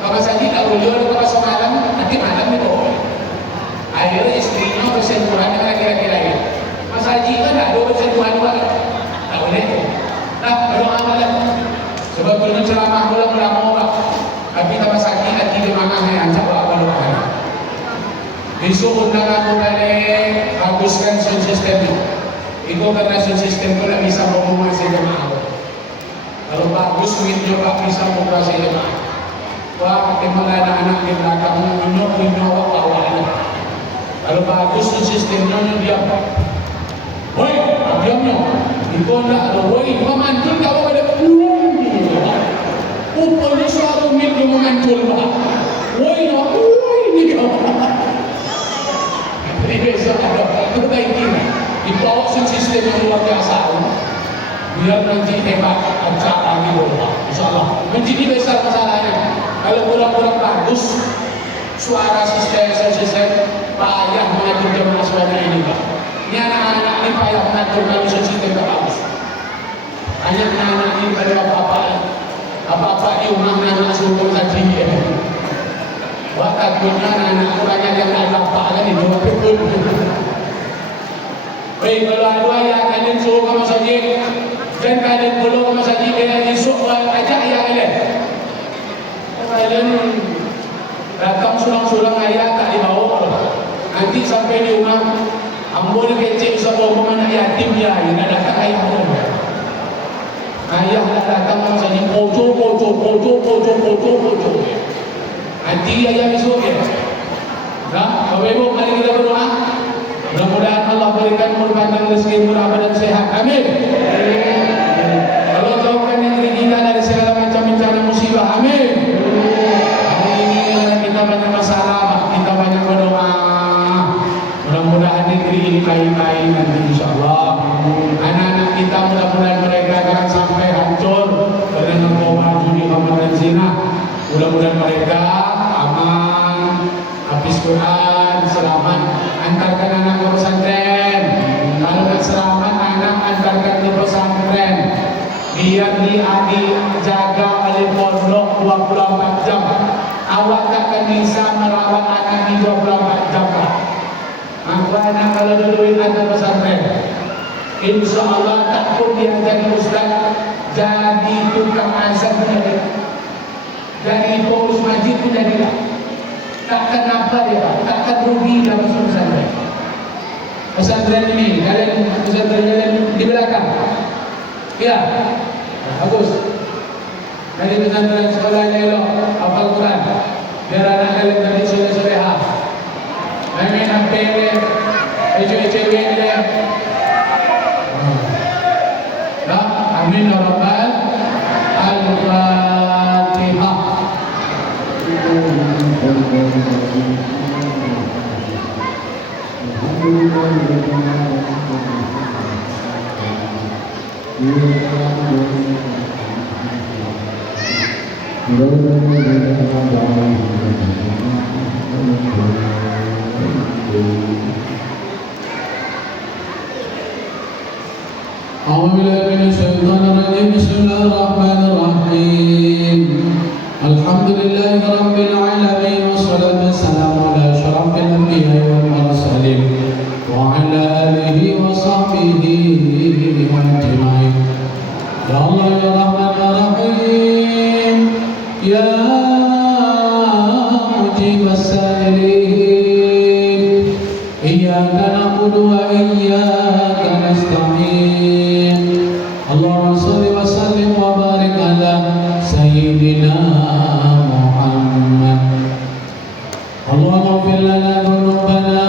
Kalau saja tak boleh ke masuk malam, nanti malam itu boleh. Akhirnya istrinya bersentuhan dengan laki-laki lain. Mas Haji kan tak ada bersentuhan juga. Tak boleh. Nah, berdoa malam. Sebetulnya ceramah ulang-ulang orang. Tapi tambah sakit hati jemaah yang ajak doa. Besok undangan balik hapuskan sound system itu. Itu karena sound system itu tak bisa menguasai jemaah. Kalau bagus video tak bisa menguasai jemaah. Wah, memang ada anak di belakangmu, minum awak-awaknya. Kalau bagus tu sistemnya dia apa? Woi, diamnya. Itu nak ada woi, memantul kau ada rupanya suara umit dia memantul bah. Woi, ni dia. Ini besok ada perbaiki. Dibawa sistem yang luar biasa. Biar nanti hebat acara ni bola. InsyaAllah. Menjadi besar masalahnya. Kalau kurang-kurang bagus, suara sistem payah mengatur jemaah suara ini Pak. Ini anak-anak ini payah mengatur kalau sistem tak bagus. Hanya anak-anak ini pada apa-apa di rumah anak suruh saja ya. Wah takutnya anak-anak banyak yang tak dapat kan itu betul. Baik kalau ada ayah kalian suruh ke masjid dan kalian belum ke masjid dia esok ajak ayah kalian datang sulang-sulang ayah tak dibawa nanti sampai di rumah ambo ni kecil sebab anak yatim dia nak datang ayah ayah nak datang masjid pojo nanti ayah besok ya nah Bapak Ibu mari kita berdoa mudah-mudahan Allah berikan murah rezeki murah dan sehat amin Allah jauhkan negeri kita dari segala macam bencana musibah amin kita banyak masalah, kita banyak berdoa. Mudah-mudahan negeri ini baik-baik nanti insyaAllah. Anak-anak kita mudah-mudahan mereka jangan sampai hancur karena narkoba, judi, khamar dan zina. Mudah-mudahan mereka aman, habis Quran, selamat. Antarkan anak ke pesantren. Kalau tak selamat, anak antarkan ke pesantren. Biar dijaga oleh pondok 24 jam. Awak takkan bisa merawat anak di 24 jam. Aku anak kalau dulu ada pesantren, insya Allah takut dia jadi ustaz, jadi tukang azan jadi, jadi pengurus masjid pun jadilah. Takkan apa dia, takkan rugi dalam pesantren. Pesantren ini, kalian pesantren kalian di belakang, ya, bagus. Dari pesantren sekolahnya elok, hafal Quran. Biar anak kalian nanti soleh-soleha. Main HP dia, cewek-cewek dia. Ya, amin ya rabbal Al-Fatihah. Bismillahirrahmanirrahim. Alhamdulillahi rabbil alamin wassalatu wassalamu ala asyrafil anbiya'i wal mursalin wa ala alihi wa sahbihi ajma'in. Ya Allah ya Rahman ya Rahim ya mujibas sa'ilin iyyaka na'budu wa iyyaka nasta'in. Allahumma shalli wa sallim wa barik ala sayyidina Muhammad. Allahumma ighfir lana dhunubana,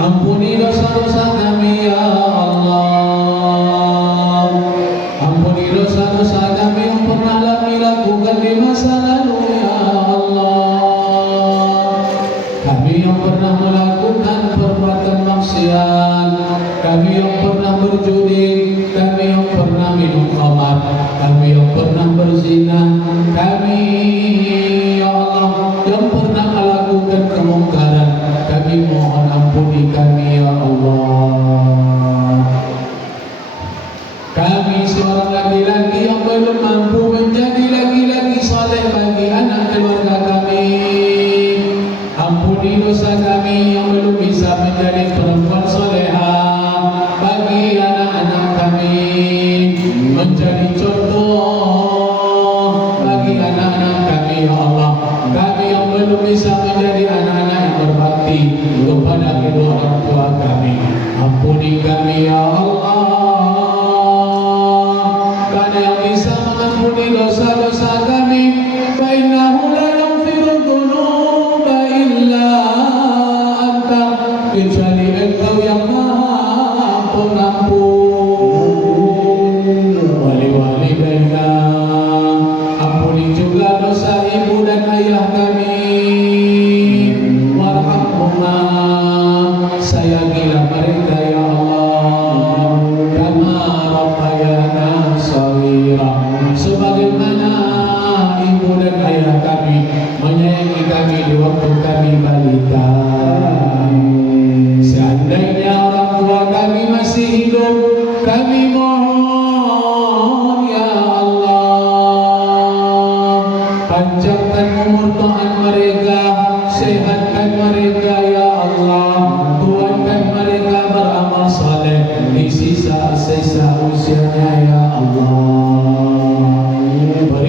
ampuni dosa-dosa kami ya Allah. Ampuni dosa-dosa kami yang pernah kami lakukan di masa lalu ya Allah. Kami yang pernah melakukan perbuatan maksiat, kami yang pernah berjudi, kami yang pernah minum khamar, kami yang pernah berzina, kami ya Allah yang pernah melakukan kemungkaran, kami mohon ampuni kami ya Allah. Kami seorang laki-laki yang belum mampu menjadi laki-laki saleh bagi anak keluarga kami. Ampuni dosa kami yang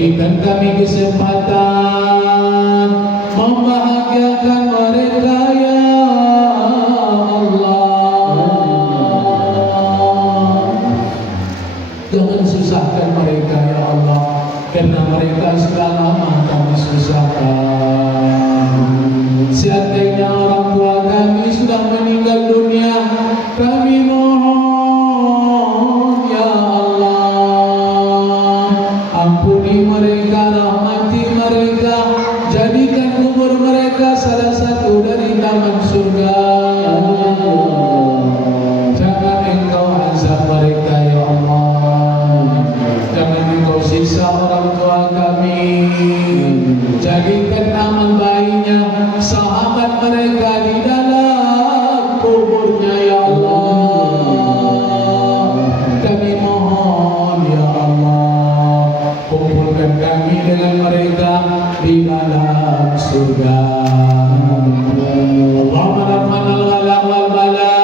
berikan kami kesempatan membahagiakan mereka ya Allah. Jangan susahkan mereka ya Allah, karena mereka sudah lama kami susahkan. Seandainya orang tua kami sudah meninggal dunia, kami mohon ya Allah, ampuni mereka, rahmati mereka, jadikan kubur mereka salah satu dari taman surga. Jangan engkau azab mereka ya Allah, jangan engkau siksa orang tua kami. Jadikan aman bayinya, sahabat mereka di dalam kuburnya ya Allah. Kami mohon ya Allah, kumpulkan kami dengan mereka di dalam surga. Allahumma rabbana al-ghala wal bala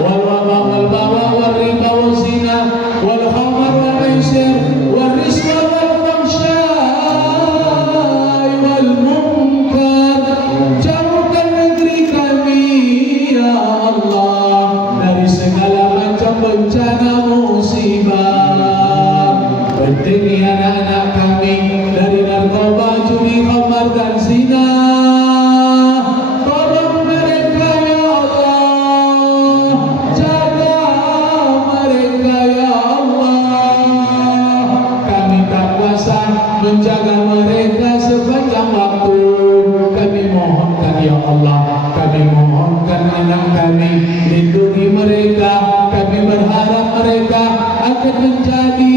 wal waba wal bawa wal riba wal zina wal khamar wal maisir wal riswa wal famsyai wal munkar. Jauhkan negeri kami ya Allah dari segala macam bencana musibah. Benteni anak-anak kami dari narkoba, judi, khamar dan zina. Tolong mereka ya Allah, jaga mereka ya Allah. Kami tak kuasa menjaga mereka sepanjang waktu. Kami mohonkan ya Allah, kami mohonkan anak kami, lindungi mereka. Kami berharap mereka akan menjadi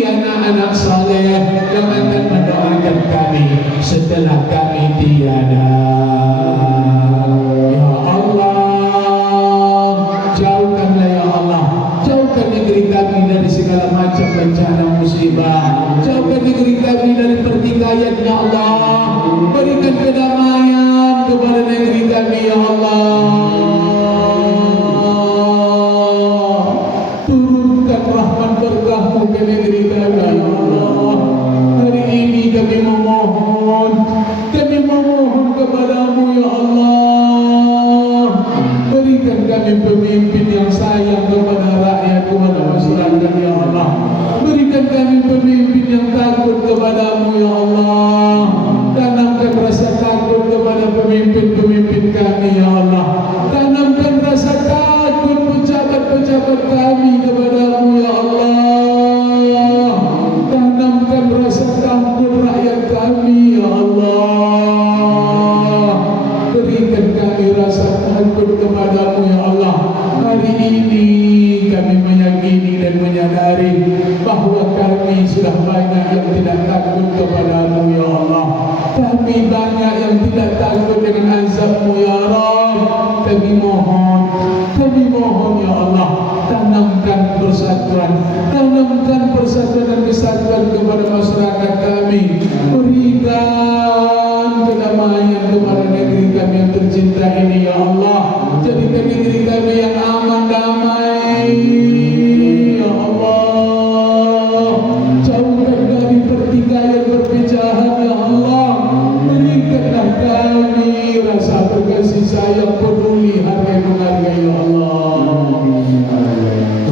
anak-anak saleh yang akan mendoakan kami setelah kami tiada. Ya Allah, jauhkanlah ya Allah, jauhkan negeri kami dari segala macam bencana musibah. Jauhkan negeri kami dari pertikaian ya Allah. Berikan kedamaian kepada negeri kami ya Allah. Turunkan rahmat berkah-Mu ke negeri kami ya Allah. Hari ini kami memohon kepada-Mu ya Allah. Berikan kami pemimpin yang sayang kepada rakyat, kepada masyarakat ya Allah. Berikan kami pemimpin yang takut kepada-Mu ya Allah. Tanamkan rasa takut kepada pemimpin-pemimpin kami ya Allah. Tanamkan rasa takut pejabat-pejabat kami kepada-Mu ya Allah. Tanamkan rasa takut rakyat kami ya Allah. Berikan kami rasa takut kepada-Mu ya Allah. Hari ini kami meyakini dan menyadari bahawa kami sudah banyak yang tidak takut kepada-Mu ya Allah. Kami banyak yang tidak takut dengan azab-Mu ya Rabb. Kami mohon ya Allah, tanamkan persatuan dan kesatuan kepada masyarakat kami. Berikan kedamaian kepada negeri kami yang tercinta ini ya Allah. Jadikan negeri kami yang aman, damai ya Allah. Jauhkan dari pertikaian, perpecahan ya Allah. Berikanlah kami rasa berkasih sayang, peduli, hargai menghargai ya Allah.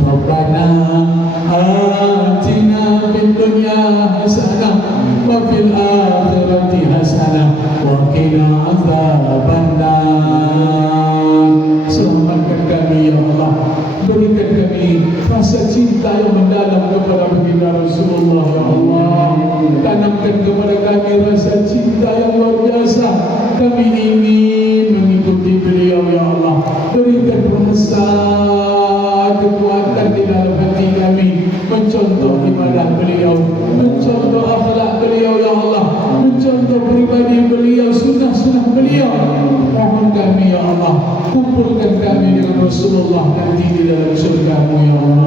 Rabbana atina fid dunya hasanah wa fil akhirati hasanah wa qina adzabannar. Selamatkan kami ya Allah. Berikan kami rasa cinta yang mendalam kepada baginda Rasulullah ya Allah. Tanamkan kepada kami rasa cinta yang luar biasa. Kami ingin mengikuti beliau ya Allah. Berikan rasa kekuatan di dalam hati kami mencontoh ibadah beliau, mencontoh akhlak beliau ya Allah, mencontoh pribadi beliau, sunnah-sunnah beliau. Mohon kami ya Allah, kumpulkan kami dengan Rasulullah nanti di dalam surga-Mu ya Allah.